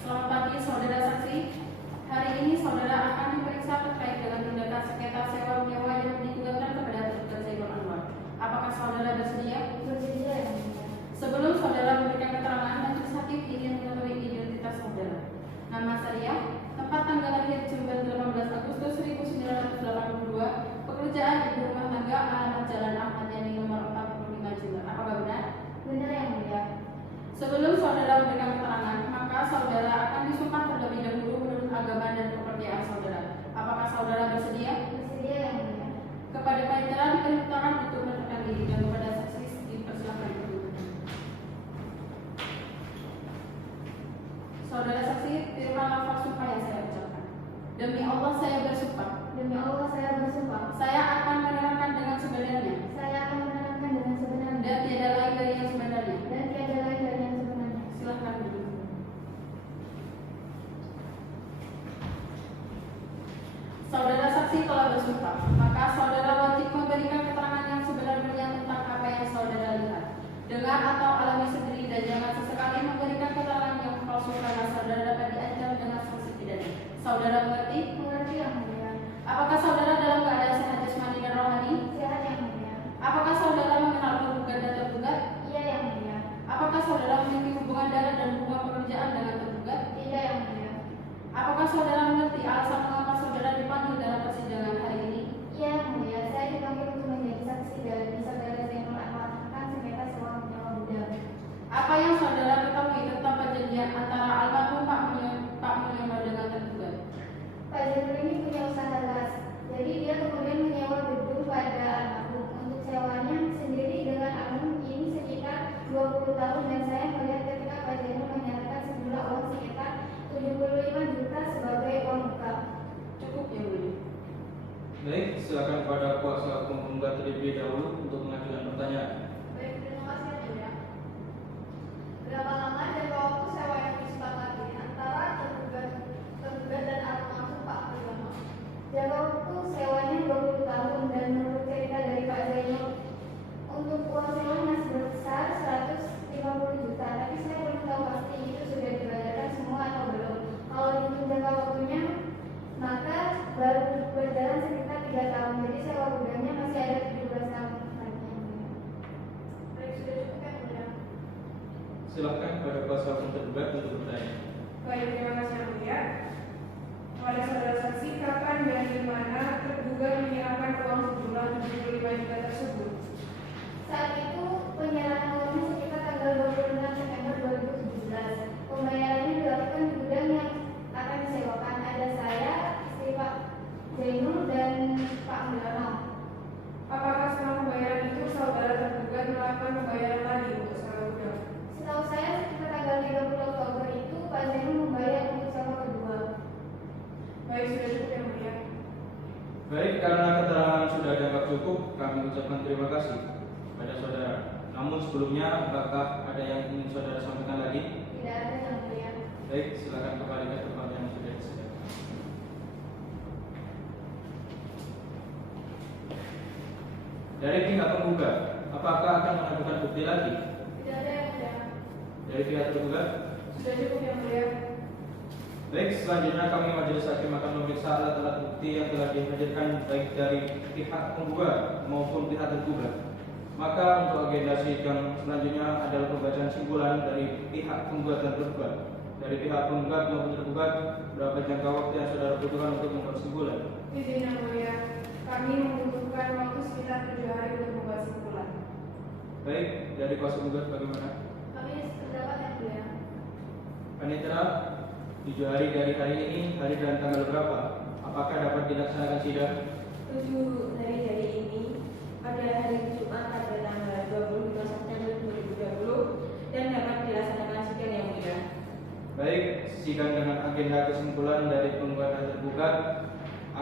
Selamat pagi saudara saksi. Hari ini saudara akan diperiksa terkait dengan tindakan sengketa sewa menyewa yang digugatkan kepada tergugat Zainul Anwar. Apakah saudara bersedia? Bersedia ya mulia. Sebelum saudara memberikan keterangan, majelis hakim ingin mengetahui identitas saudara. Nama saya, tempat tanggal lahir Jember 18 Agustus 1982, pekerjaan ibu rumah tangga, alamat Jalan Ahmad Yani nomor 45 Jember. Apakah benar? Benar ya mulia. Sebelum saudara memberikan keterangan, maka saudara akan disumpah terlebih dahulu menurut agama dan kepercayaan saudara. Apakah saudara bersedia? Bersedia ya mulia. Kepada panitera diperintahkan untuk menyerahkan diri dan kepada saksi dipersilakan duduk. Saudara saksi, firman lafaz sumpah yang saya ucapkan. Demi Allah saya bersumpah. Demi Allah saya bersumpah. Saya akan menerangkan dengan sebenarnya. Saya akan menerangkan dengan sebenarnya. Dan tiada lain dari yang sebenarnya. Dan tiada lain dari yang sebenarnya. Silahkan duduk. Saudara saksi telah bersumpah, maka saudara wajib memberikan keterangan yang sebenarnya tentang apa yang saudara lihat, dengar atau alami sendiri, dan jangan sesekali memberikan keterangan yang palsu karena saudara dapat diancam dengan sanksi pidana. Saudara mengerti? Mengerti ya mulia. Apakah saudara dalam keadaan sehat jasmani dan rohani? Sehat ya mulia. Apakah saudara mengenal tergugat dan tergugat? Iya ya mulia. Apakah saudara memiliki hubungan darah dan hubungan pekerjaan dengan tergugat? Tidak ya mulia. Apakah saudara mengerti alasan mengapa saudara dipanggil dalam persidangan hari ini? Iya ya mulia. Saya dipanggil untuk menjadi saksi dari saudara Zainul Anwar tentang sengketa sewa menyewa gudang. Apa yang saudara ketahui tentang perjanjian antara almarhum Pak Mulyono dengan tergugat? Pak Zainul ini punya usaha las. Jadi dia kemudian menyewa gedung pada almarhum. Untuk sewanya sendiri dengan almarhum ini sekitar 20 tahun dan saya melihat ketika Pak Zainul menyatakan sejumlah uang sekitar 75 juta sebagai uang muka. Cukup yang mulia. Baik, silakan pada kuasa hukum penggugat terlebih dahulu untuk mengajukan pertanyaan. Baik, terima kasih ya mulia. Berapa lama jangka waktu sewa yang disepakati antara tergugat dan almarhum Pak Mulyono? Jangka waktu sewanya 20 tahun dan menurut cerita dari Pak Zainul untuk uang sewa masih besar 150 juta. Tapi saya belum tahu pasti itu sudah dibayarkan semua atau belum. Kalau dihitung jangka waktunya maka baru berjalan sekitar 3 tahun. Jadi sewa gudangnya masih ada 17 tahun lagi. Baik, sudah cukup ya mulia. Silakan pada kuasa hukum tergugat untuk bertanya. Baik, terima kasih yang mulia. Kepada saudara saksi, kapan dan di mana tergugat menyerahkan uang sejumlah 75 juta tersebut? Saat itu penyerahan uangnya sekitar tanggal 26 September 2017. Pembayarannya dilakukan di gudang yang akan disewakan. Ada saya, istri Pak Zainul dan Pak Mulyono. Apakah setelah pembayaran itu saudara tergugat melakukan pembayaran lagi untuk sewa gudang? Setahu saya sekitar tanggal 30 Oktober itu Pak Zainul membayar untuk sewa kedua. Baik, sudah cukup yang mulia. Baik, karena keterangan sudah dianggap cukup, kami ucapkan terima kasih pada saudara. Namun sebelumnya, apakah ada yang ingin saudara sampaikan lagi? Tidak ada yang mulia. Baik, silakan kembali ke tempat yang sudah disediakan. Dari pihak penggugat, apakah akan mengajukan bukti lagi? Tidak ada yang mulia. Dari pihak tergugat? Sudah cukup yang mulia. Baik, selanjutnya kami majelis hakim akan memeriksa alat-alat bukti yang telah dihadirkan baik dari pihak penggugat maupun pihak tergugat. Maka untuk agenda sidang selanjutnya adalah pembacaan simpulan dari pihak penggugat dan tergugat. Dari pihak penggugat maupun tergugat, berapa jangka waktu yang saudara butuhkan untuk membuat simpulan? Izin yang mulia, kami membutuhkan waktu sekitar 7 hari untuk membuat simpulan. Baik, dari kuasa penggugat bagaimana? Kami sependapat yang mulia. Panitera, 7 hari dari hari ini, hari dan tanggal berapa? Apakah dapat dilaksanakan sidang? 7 hari dari ini pada hari Jumat pada tanggal 25 September 2020 dan dapat dilaksanakan sidang yang mulia. Baik, sidang dengan agenda kesimpulan dari penggugat dan tergugat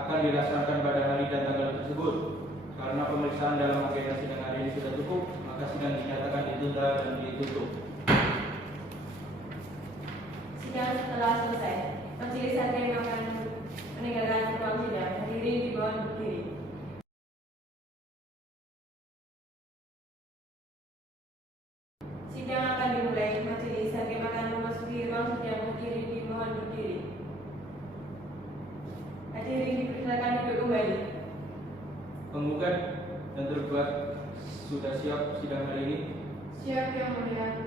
akan dilaksanakan pada hari dan tanggal tersebut. Karena pemeriksaan dalam agenda sidang hari ini sudah cukup, maka sidang dinyatakan ditunda dan ditutup. Sidang telah selesai. Majelis hakim akan meninggalkan ruang sidang. Hadirin dimohon berdiri. Sidang akan dimulai. Majelis hakim akan memasuki ruang sidang. Hadirin dimohon berdiri. Hadirin dipersilakan duduk kembali. Penggugat dan tergugat sudah siap sidang hari ini. Siap yang mulia.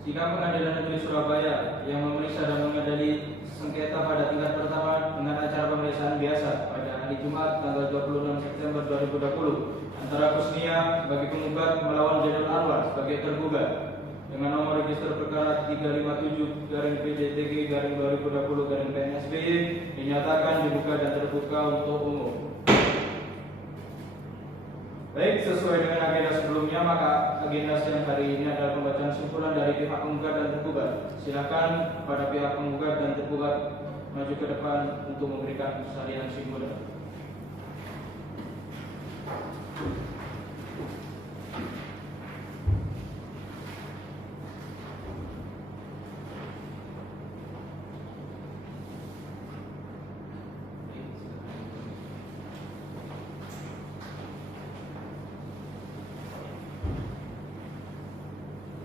Sidang Pengadilan Negeri Surabaya yang memeriksa dan mengadili sengketa pada tingkat pertama dengan acara pemeriksaan biasa pada hari Jumat tanggal 26 September 2020 antara Kusnia sebagai penggugat melawan Jenderal Anwar sebagai tergugat dengan nomor register perkara 357-PJTG-2020-PNSBY dinyatakan dibuka dan terbuka untuk umum. Baik, sesuai dengan agenda sebelumnya, maka agenda siang hari ini adalah pembacaan simpulan dari pihak penggugat dan tergugat. Silakan pada pihak penggugat dan tergugat maju ke depan untuk memberikan salinan simpulan.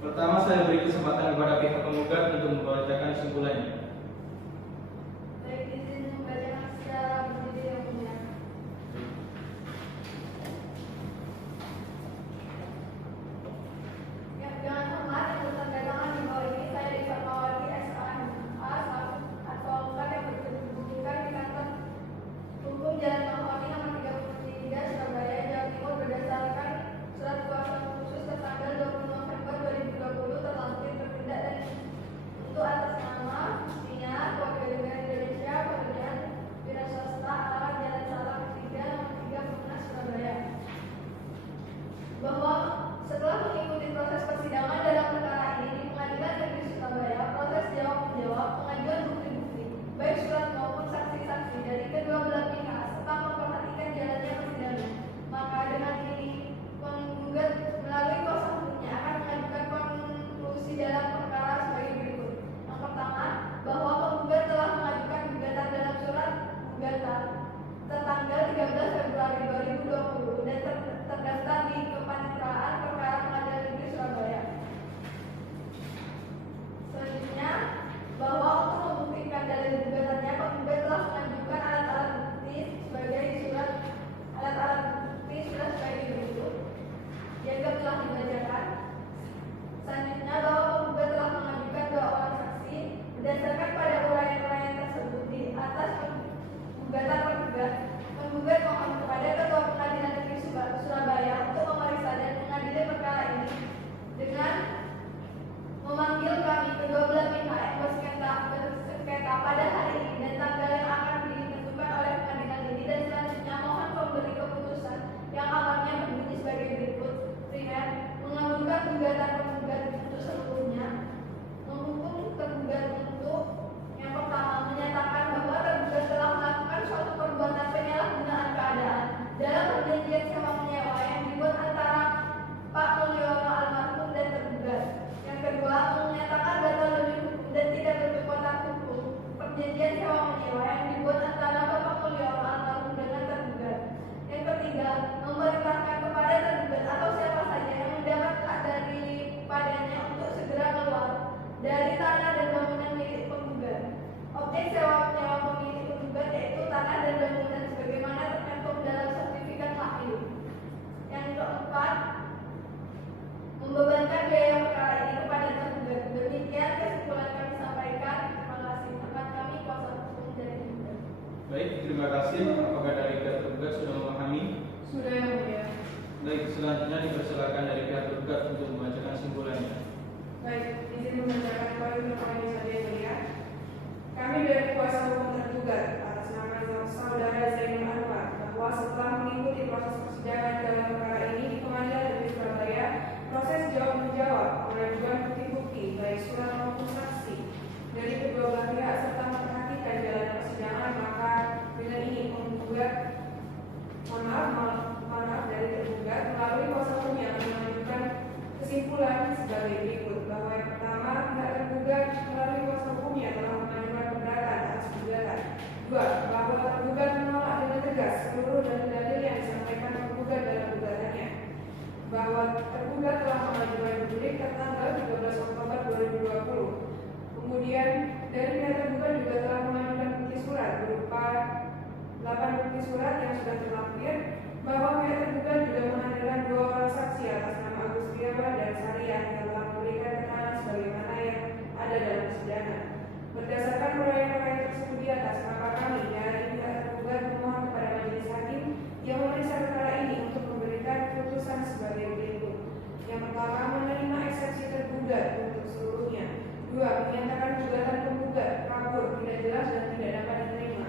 Pertama, saya beri kesempatan kepada pihak penggugat untuk membacakan simpulannya. Baik, izin membacakan secara berdiri yang mulia. Yang dengan hormat yang bertanda tangan di bawah ini, saya Fatmawati S.A. advokat yang berkedudukan di kantor hukum Jalan Mahoni nomor 33 Surabaya, Jawa Timur berdasarkan surat kuasa khusus tertanggal 20 November 2020 terlampir tertindak dan untuk atas nama Nia Warga Negara Indonesia pekerjaan wira swasta alamat Jalan Salak 3 nomor 3 Perumnas Surabaya, bahwa setelah mengikuti proses persidangan dalam perkara ini di Pengadilan Negeri Surabaya, proses jawab menjawab, pengajuan bukti-bukti baik surat maupun saksi-saksi dari kedua belah pihak serta memperhatikan jalannya persidangan, maka dengan ini penggugat melalui kuasa hukumnya akan mengajukan konklusi dalam perkara sebagai berikut. Yang pertama, bahwa penggugat telah mengajukan gugatan dalam surat gugatan tertanggal 13 Februari 2020 dan terdaftar di Kepaniteraan Perkara Pengadilan Negeri Surabaya. Selanjutnya, bahwa untuk membuktikan dalil gugatannya, penggugat telah mengajukan alat-alat bukti sebagai surat alat-alat bukti surat sebagai berikut. Dianggap telah dibacakan. Selanjutnya, bahwa penggugat telah mengajukan 2 orang saksi berdasarkan pada uraian-uraian tersebut di atas gugatan penggugat. Penggugat mohon kepada Ketua Pengadilan Negeri Surabaya untuk memeriksa dan mengadili perkara ini dengan memanggil kami kedua belah pihak yang bersengketa pada hari ini dan tanggal yang akan ditentukan oleh pengadilan ini, dan selanjutnya mohon pemberi keputusan yang amarnya berbunyi sebagai berikut. Primer, mengabulkan gugatan penggugat untuk seluruhnya, menghukum tergugat untuk yang pertama menyatakan bahwa tergugat telah melakukan suatu perbuatan penyalahgunaan keadaan dalam perjanjian sewa menyewa yang dibuat antara Pak Mulyono almarhum dan tergugat. Yang kedua, menyatakan batal demi hukum dan tidak berkekuatan hukum perjanjian sewa menyewa yang dibuat antara Bapak Mulyono almarhum dengan tergugat. Yang ketiga, memerintahkan kepada tergugat atau siapa saja yang mendapat hak dari Kesimpulan sebagai berikut bahwa yang pertama, pihak tergugat melalui kuasa hukumnya telah mengajukan keberatan atas gugatan. 2. Bahwa tergugat menolak dengan tegas seluruh dalil-dalil yang disampaikan tergugat dalam gugatannya. Bahwa tergugat telah mengajukan judicial tertanggal 13 Oktober 2020. Kemudian dari pihak tergugat juga telah mengajukan bukti surat berupa 8 bukti surat yang sudah terlampir, bahwa pihak tergugat juga menghadirkan 2 orang saksi atas nama Agus Setiawan dan Syariah yang telah memberikan keterangan sebagaimana yang ada dalam persidangan. Berdasarkan uraian-uraian tersebut di atas, maka kami dari pihak tergugat memohon kepada majelis hakim yang memeriksa perkara ini untuk memberikan putusan sebagai berikut. Yang pertama, menerima eksepsi tergugat untuk seluruhnya. 2. Menyatakan gugatan penggugat kabur, tidak jelas dan tidak dapat diterima.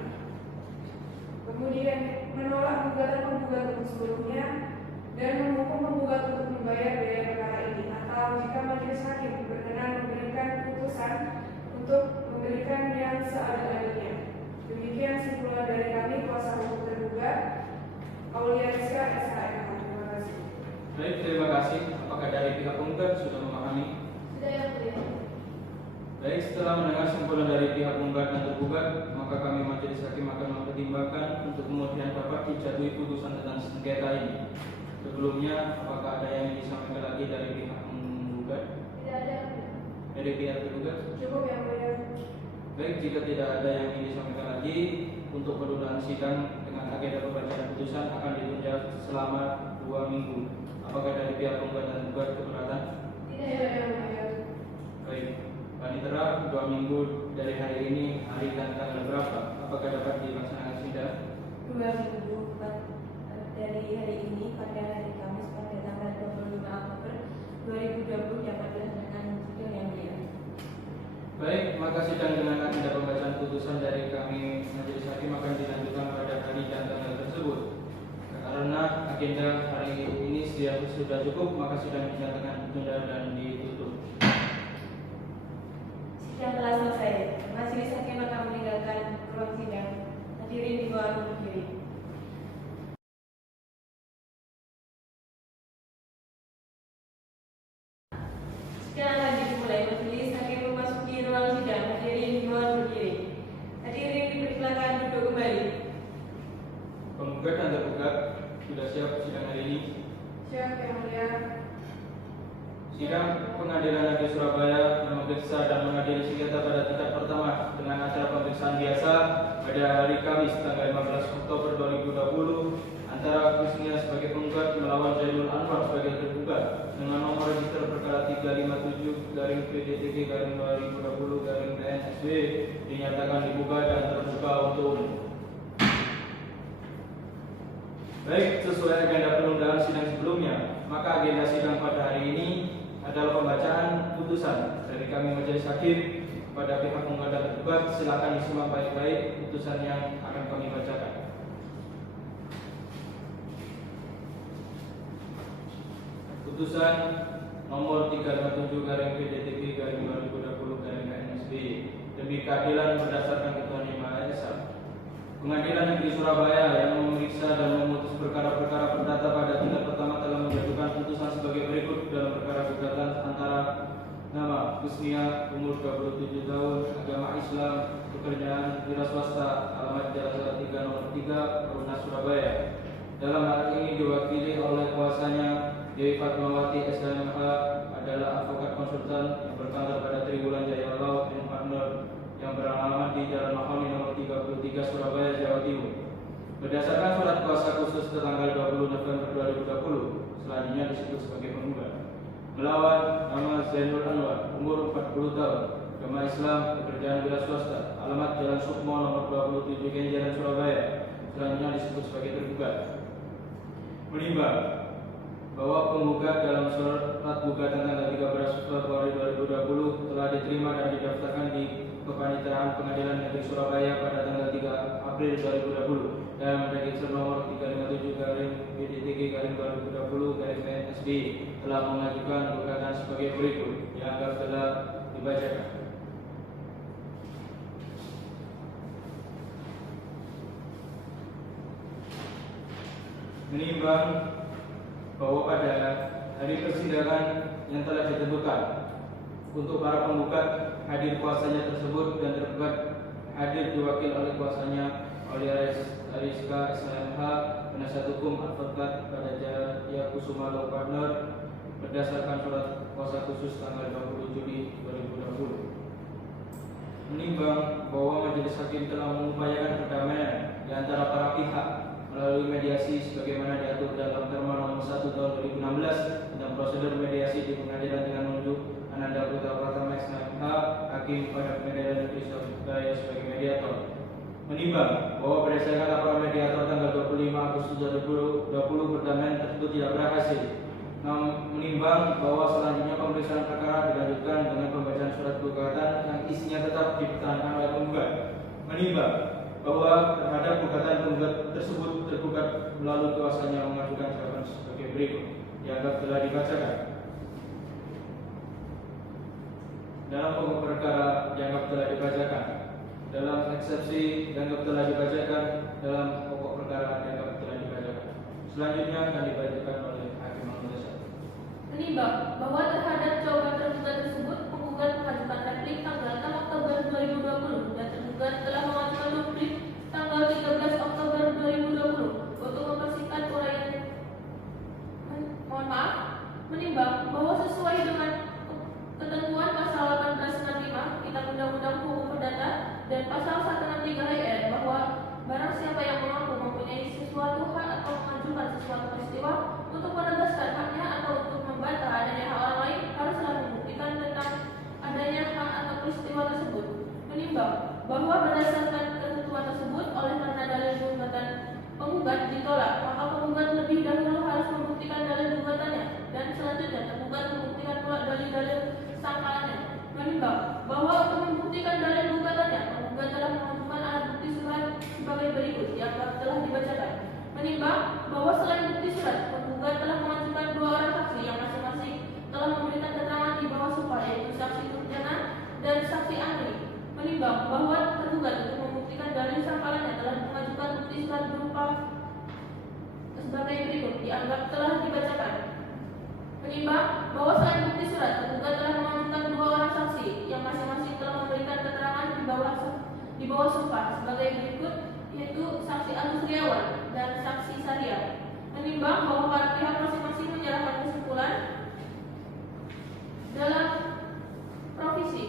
Kemudian menolak gugatan penggugat untuk seluruhnya dan menghukum penggugat untuk membayar biaya perkara ini, atau jika majelis hakim berkenan memberikan putusan untuk memberikan yang seadil-adilnya. Demikian simpulan dari kami, kuasa hukum tergugat Aulia Rizka SHMH. Terima kasih. Baik, terima kasih. Apakah dari pihak penggugat sudah memahami? Sudah yang mulia. Baik, setelah mendengar simpulan dari pihak penggugat dan tergugat, maka kami majelis hakim akan mempertimbangkan untuk kemudian dapat dijatuhi putusan tentang sengketa ini. Sebelumnya, apakah ada yang disampaikan lagi dari pihak penggugat? Tidak ada. Dari pihak tergugat? Cukup yang mulia. Baik, jika tidak ada yang ingin disampaikan lagi, untuk penundaan sidang dengan agenda pembacaan putusan akan ditunda selama 2 minggu. Apakah dari pihak penggugat dan tergugat keberatan? Tidak Tidak ada. yang mulia. Baik, Panitera, 2 minggu dari hari ini, hari dan tanggal berapa? Apakah dapat dilaksanakan sidang? 2 minggu dari hari ini pada hari Kamis pada tanggal 25 Oktober 2020 dapat dilaksanakan sidang yang mulia. Baik, maka sidang dengan agenda pembacaan putusan dari kami majelis hakim akan dilanjutkan pada hari dan tanggal tersebut. Karena agenda hari ini sudah cukup, maka sidang dinyatakan ditunda dan ditutup. Sidang telah selesai. Majelis hakim akan meninggalkan ruang sidang. Hadirin di bawah berdiri. Sidang akan dimulai. Majelis hakim memasuki ruang sidang. Hadirin di bawah berdiri. Hadirin dipersilakan duduk kembali. Penggugat dan tergugat sudah siap sidang hari ini. Siap yang mulia. Sidang Pengadilan Negeri Surabaya memeriksa dan mengadili sengketa pada tingkat pertama dengan acara pemeriksaan biasa pada hari Kamis tanggal 15 Oktober 2020 antara Kusnia sebagai penggugat melawan Zainul Anwar sebagai tergugat dengan nomor register perkara 357-PDTG-2020-PNSB dinyatakan dibuka dan terbuka untuk umum. Baik, sesuai agenda penundaan sidang sebelumnya, maka agenda sidang pada hari ini adalah pembacaan putusan dari kami majelis hakim pada pihak penggugat dan tergugat. Silakan disimak baik-baik putusan yang akan kami bacakan. Putusan nomor 357/PDTG/2020/KNSB demi keadilan berdasarkan ketentuan yang Maha Esa. Pengadilan Negeri Surabaya yang memeriksa dan memutus perkara-perkara perdata pada tingkat pertama telah menjatuhkan putusan sebagai berikut dalam perkara gugatan antara nama Kusnia, umur 27 tahun, agama Islam, pekerjaan wira swasta, alamat Jalan Salatiga nomor 3, Perumnas Surabaya. Dalam hal ini diwakili oleh kuasanya Dewi Fatmawati SHMH adalah advokat konsultan yang berkantor pada Triwulan Jaya Law and Partner yang beralamat di Jalan Mahoni nomor 33 Surabaya, Jawa Timur. Berdasarkan surat kuasa khusus tanggal 20 November 2020, selanjutnya disebut sebagai penggugat. Melawan nama Zainul Anwar, umur 40 tahun, agama Islam, pekerjaan wira swasta, alamat Jalan Sukmo nomor 27 Kenjeran Surabaya, selanjutnya disebut sebagai tergugat. Menimbang bahwa penggugat dalam surat gugatan tanggal 13 Februari 2020 telah diterima dan didaftarkan di Kepaniteraan Pengadilan Negeri Surabaya pada tanggal 3 April 2020 dan register nomor 357/PDTG/2020/PNSB telah mengajukan gugatan sebagai berikut dianggap telah dibacakan. Menimbang bahwa pada hari persidangan yang telah ditentukan. Untuk para penggugat, hadir kuasanya tersebut dan tergugat hadir diwakil oleh kuasanya oleh Ariska SMH, penasihat hukum advokat pada Jaya Kusuma Law Partner berdasarkan surat kuasa khusus tanggal 20 Juli 2020. Menimbang bahwa majelis hakim telah mengupayakan perdamaian di antara para pihak melalui mediasi sebagaimana diatur dalam Perma Nomor 1 Tahun 2016 tentang prosedur mediasi di pengadilan dengan menunjuk Ananda Putra Pratama SMH, Hakim pada Pengadilan Negeri Surabaya sebagai mediator. Menimbang bahwa berdasarkan laporan mediator tanggal 25 Agustus 2020 perdamaian tersebut tidak berhasil. Menimbang bahwa selanjutnya pemeriksaan perkara dilanjutkan dengan pembacaan surat gugatan yang isinya tetap dipertahankan oleh penggugat. Menimbang bahwa terhadap gugatan penggugat tersebut tergugat melalui kuasanya mengajukan jawaban sebagai berikut. Dianggap telah dibacakan. Dalam pokok perkara dianggap telah dibacakan. Dalam eksepsi dianggap telah dibacakan. Dalam pokok perkara dianggap telah dibacakan. Selanjutnya akan dibacakan oleh Hakim Anggota. Menimbang bahwa terhadap jawaban tergugat tersebut, penggugat mengajukan replik tanggal 6 Oktober 2020 dan tergugat telah mengajukan replik tanggal 13 Oktober 2020 untuk mempersingkat uraian. Mohon maaf, menimbang bahwa sesuai dengan ketentuan pasal 1865 Kitab Undang-Undang Hukum Perdata dan pasal 163 HIR bahwa barang siapa yang mengaku mempunyai sesuatu hak atau mengajukan sesuatu peristiwa untuk menegaskan haknya atau untuk membantah adanya hak orang lain haruslah membuktikan tentang adanya hak atau peristiwa tersebut. Menimbang bahwa berdasarkan ketentuan tersebut oleh karena dalil gugatan penggugat ditolak, maka penggugat lebih dahulu harus membuktikan dalil gugatannya dan selanjutnya tergugat membuktikan pula dalil-dalil sangkalannya. Menimbang bahwa untuk membuktikan dalil gugatannya, penggugat telah mengajukan alat bukti surat sebagai berikut dianggap telah dibacakan. Menimbang bahwa selain bukti surat, penggugat telah mengajukan 2 orang saksi yang masing-masing telah memberikan keterangan di bawah sumpah, yaitu saksi Turjana dan saksi Angri. Menimbang bahwa tergugat untuk membuktikan dalil sangkalannya telah mengajukan bukti surat berupa sebagai berikut dianggap telah dibacakan. Menimbang bahwa selain bukti surat, tergugat telah mengajukan 2 orang saksi yang masing-masing telah memberikan keterangan di bawah sumpah sebagai berikut, yaitu saksi Agus Riawan dan saksi Saria. Menimbang bahwa para pihak masing-masing menyerahkan kesimpulan dalam provisi.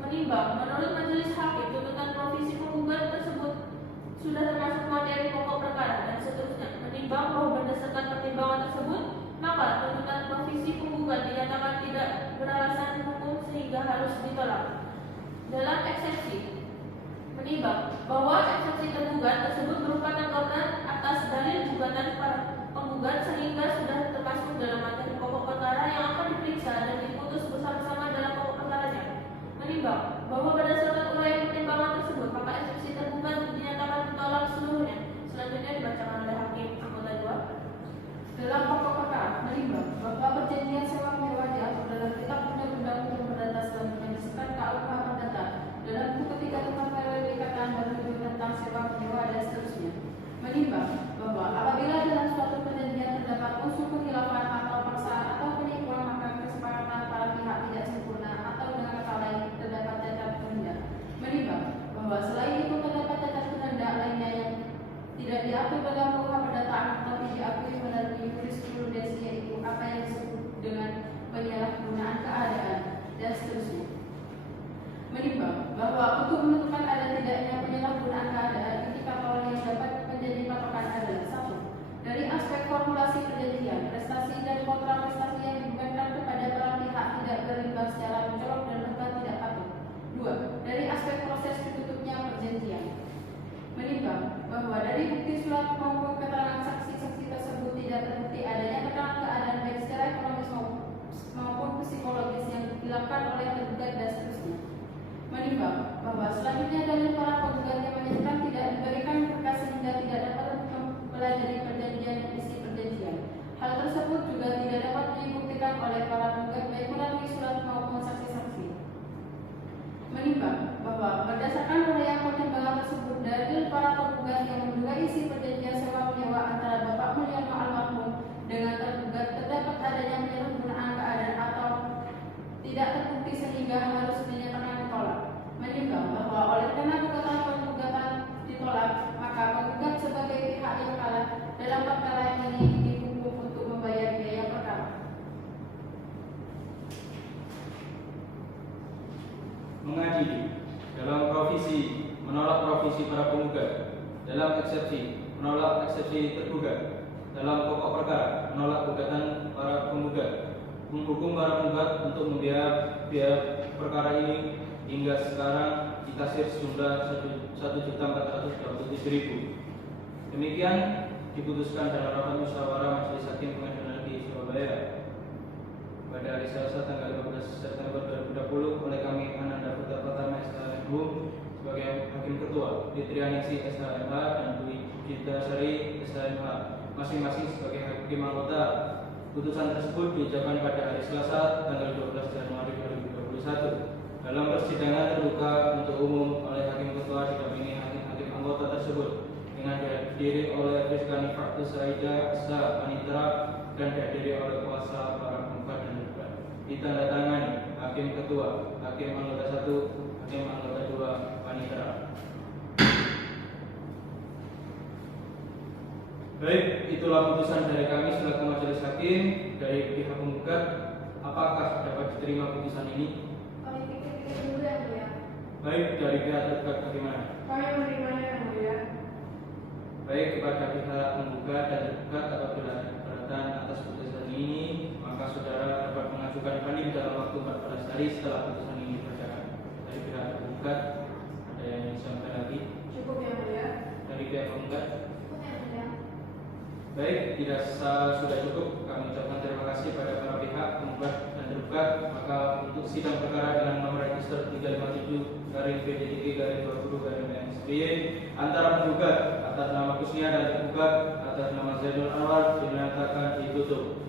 Menimbang menurut majelis hakim tuntutan provisi penggugat tersebut sudah termasuk materi pokok perkara dan seterusnya. Menimbang bahwa berdasarkan pertimbangan tersebut, maka tuntutan provisi penggugat dinyatakan tidak beralasan hukum sehingga harus ditolak. Dalam eksepsi, menimbang bahwa eksepsi tergugat tersebut berupa tanggapan atas dalil gugatan para penggugat sehingga sudah termasuk dalam materi pokok perkara yang akan diperiksa dan diputus bersama-sama dalam pokok perkaranya. Menimbang bahwa berdasarkan uraian pertimbangan tersebut, maka eksepsi tergugat dinyatakan ditolak seluruhnya. Selanjutnya dibacakan oleh Hakim Anggota 2. Dalam pokok perkara, menimbang bahwa perjanjian sewa menyewa diatur dalam Kitab Undang-Undang Hukum Perdata selanjutnya disebut KUH Perdata dalam buku ketiga tentang perikatan baru tentang sewa menyewa dan seterusnya. Menimbang bahwa apabila dalam suatu perjanjian terdapat unsur kekhilafan atau paksaan atau penipuan, maka kesepakatan para pihak tidak sempurna atau dengan kata lain terdapat cacat penunjuk. Menimbang bahwa selain itu terdapat cacat penunjuk lainnya yang tidak diatur dalam KUH Perdata atau diakui melalui jurisprudensi, yaitu apa yang disebut dengan penyalahgunaan keadaan dan seterusnya. Menimbang bahwa untuk menentukan ada tidaknya penyalahgunaan keadaan, indikator yang dapat menjadi patokan adalah 1. Dari aspek formulasi perjanjian, prestasi dan kontraprestasi yang dibebankan kepada para pihak tidak berimbang secara mencolok dan bahkan tidak patut. 2. Dari aspek proses ditutupnya perjanjian. Menimbang bahwa dari bukti surat maupun keterangan saksi-saksi tersebut tidak terbukti adanya keterangan keadaan baik secara ekonomis maupun psikologis yang dilakukan oleh tergugat dan seterusnya. Menimbang bahwa selanjutnya dalil para penggugat yang menyatakan tidak diberikan berkas sehingga tidak dapat mempelajari perjanjian dan isi perjanjian. Hal tersebut juga tidak dapat dibuktikan oleh para penggugat baik melalui surat maupun saksi-saksi. Menimbang bahwa berdasarkan uraian pertimbangan tersebut, dalil para penggugat yang menduga isi perjanjian sewa menyewa antara Bapak Mulyono almarhum dengan tergugat terdapat adanya penyalahgunaan keadaan atau tidak terbukti sehingga harus dinyatakan ditolak. Menimbang bahwa oleh karena gugatan penggugat ditolak, maka penggugat sebagai pihak yang kalah dalam perkara ini dihukum untuk membayar biaya perkara. Mengadili dalam provisi menolak provisi para penggugat, dalam eksepsi menolak eksepsi tergugat, dalam pokok perkara menolak gugatan para penggugat, menghukum para penggugat untuk membayar biaya perkara ini hingga sekarang ditaksir sejumlah 1.427.000. Demikian diputuskan dalam rapat musyawarah Majelis Hakim Pengadilan Negeri Surabaya pada hari Selasa tanggal 15 September 2020 oleh kami Ananda Putra Pratama SHMH sebagai Hakim Ketua, Fitrianingsi SHMH dan Dwi Jitasari SHMH masing-masing sebagai Hakim Anggota. Putusan tersebut diucapkan pada hari Selasa tanggal 12 Januari 2021. Dalam persidangan terbuka untuk umum oleh Hakim Ketua didampingi hakim-hakim anggota tersebut dengan dihadiri oleh Rizkani Faktus Saida Esa Panitra dan dihadiri oleh kuasa para penggugat dan tergugat. Ditandatangani Hakim Ketua, Hakim Anggota 1, Hakim Anggota 2, Panitra. Baik, itulah putusan dari kami selaku majelis hakim. Dari pihak penggugat, apakah dapat diterima putusan ini? Kami pikir-pikir dulu ya mulia. Baik, dari pihak tergugat bagaimana? Kami menerimanya yang mulia. Baik, kepada pihak penggugat dan tergugat apabila ada keberatan atas putusan ini, maka saudara dapat mengajukan banding dalam waktu 14 hari setelah putusan ini dibacakan. Dari pihak tergugat, ada yang ingin disampaikan lagi? Cukup yang mulia. Dari pihak penggugat? Cukup ya mulia. Baik, sudah cukup. Kami ucapkan terima kasih pada para pihak penggugat dan tergugat. Maka untuk sidang perkara dengan nomor register 357-PJ3-20-MSBY antara penggugat atas nama Kusnia dan tergugat atas nama Zainul Anwar dinyatakan ditutup.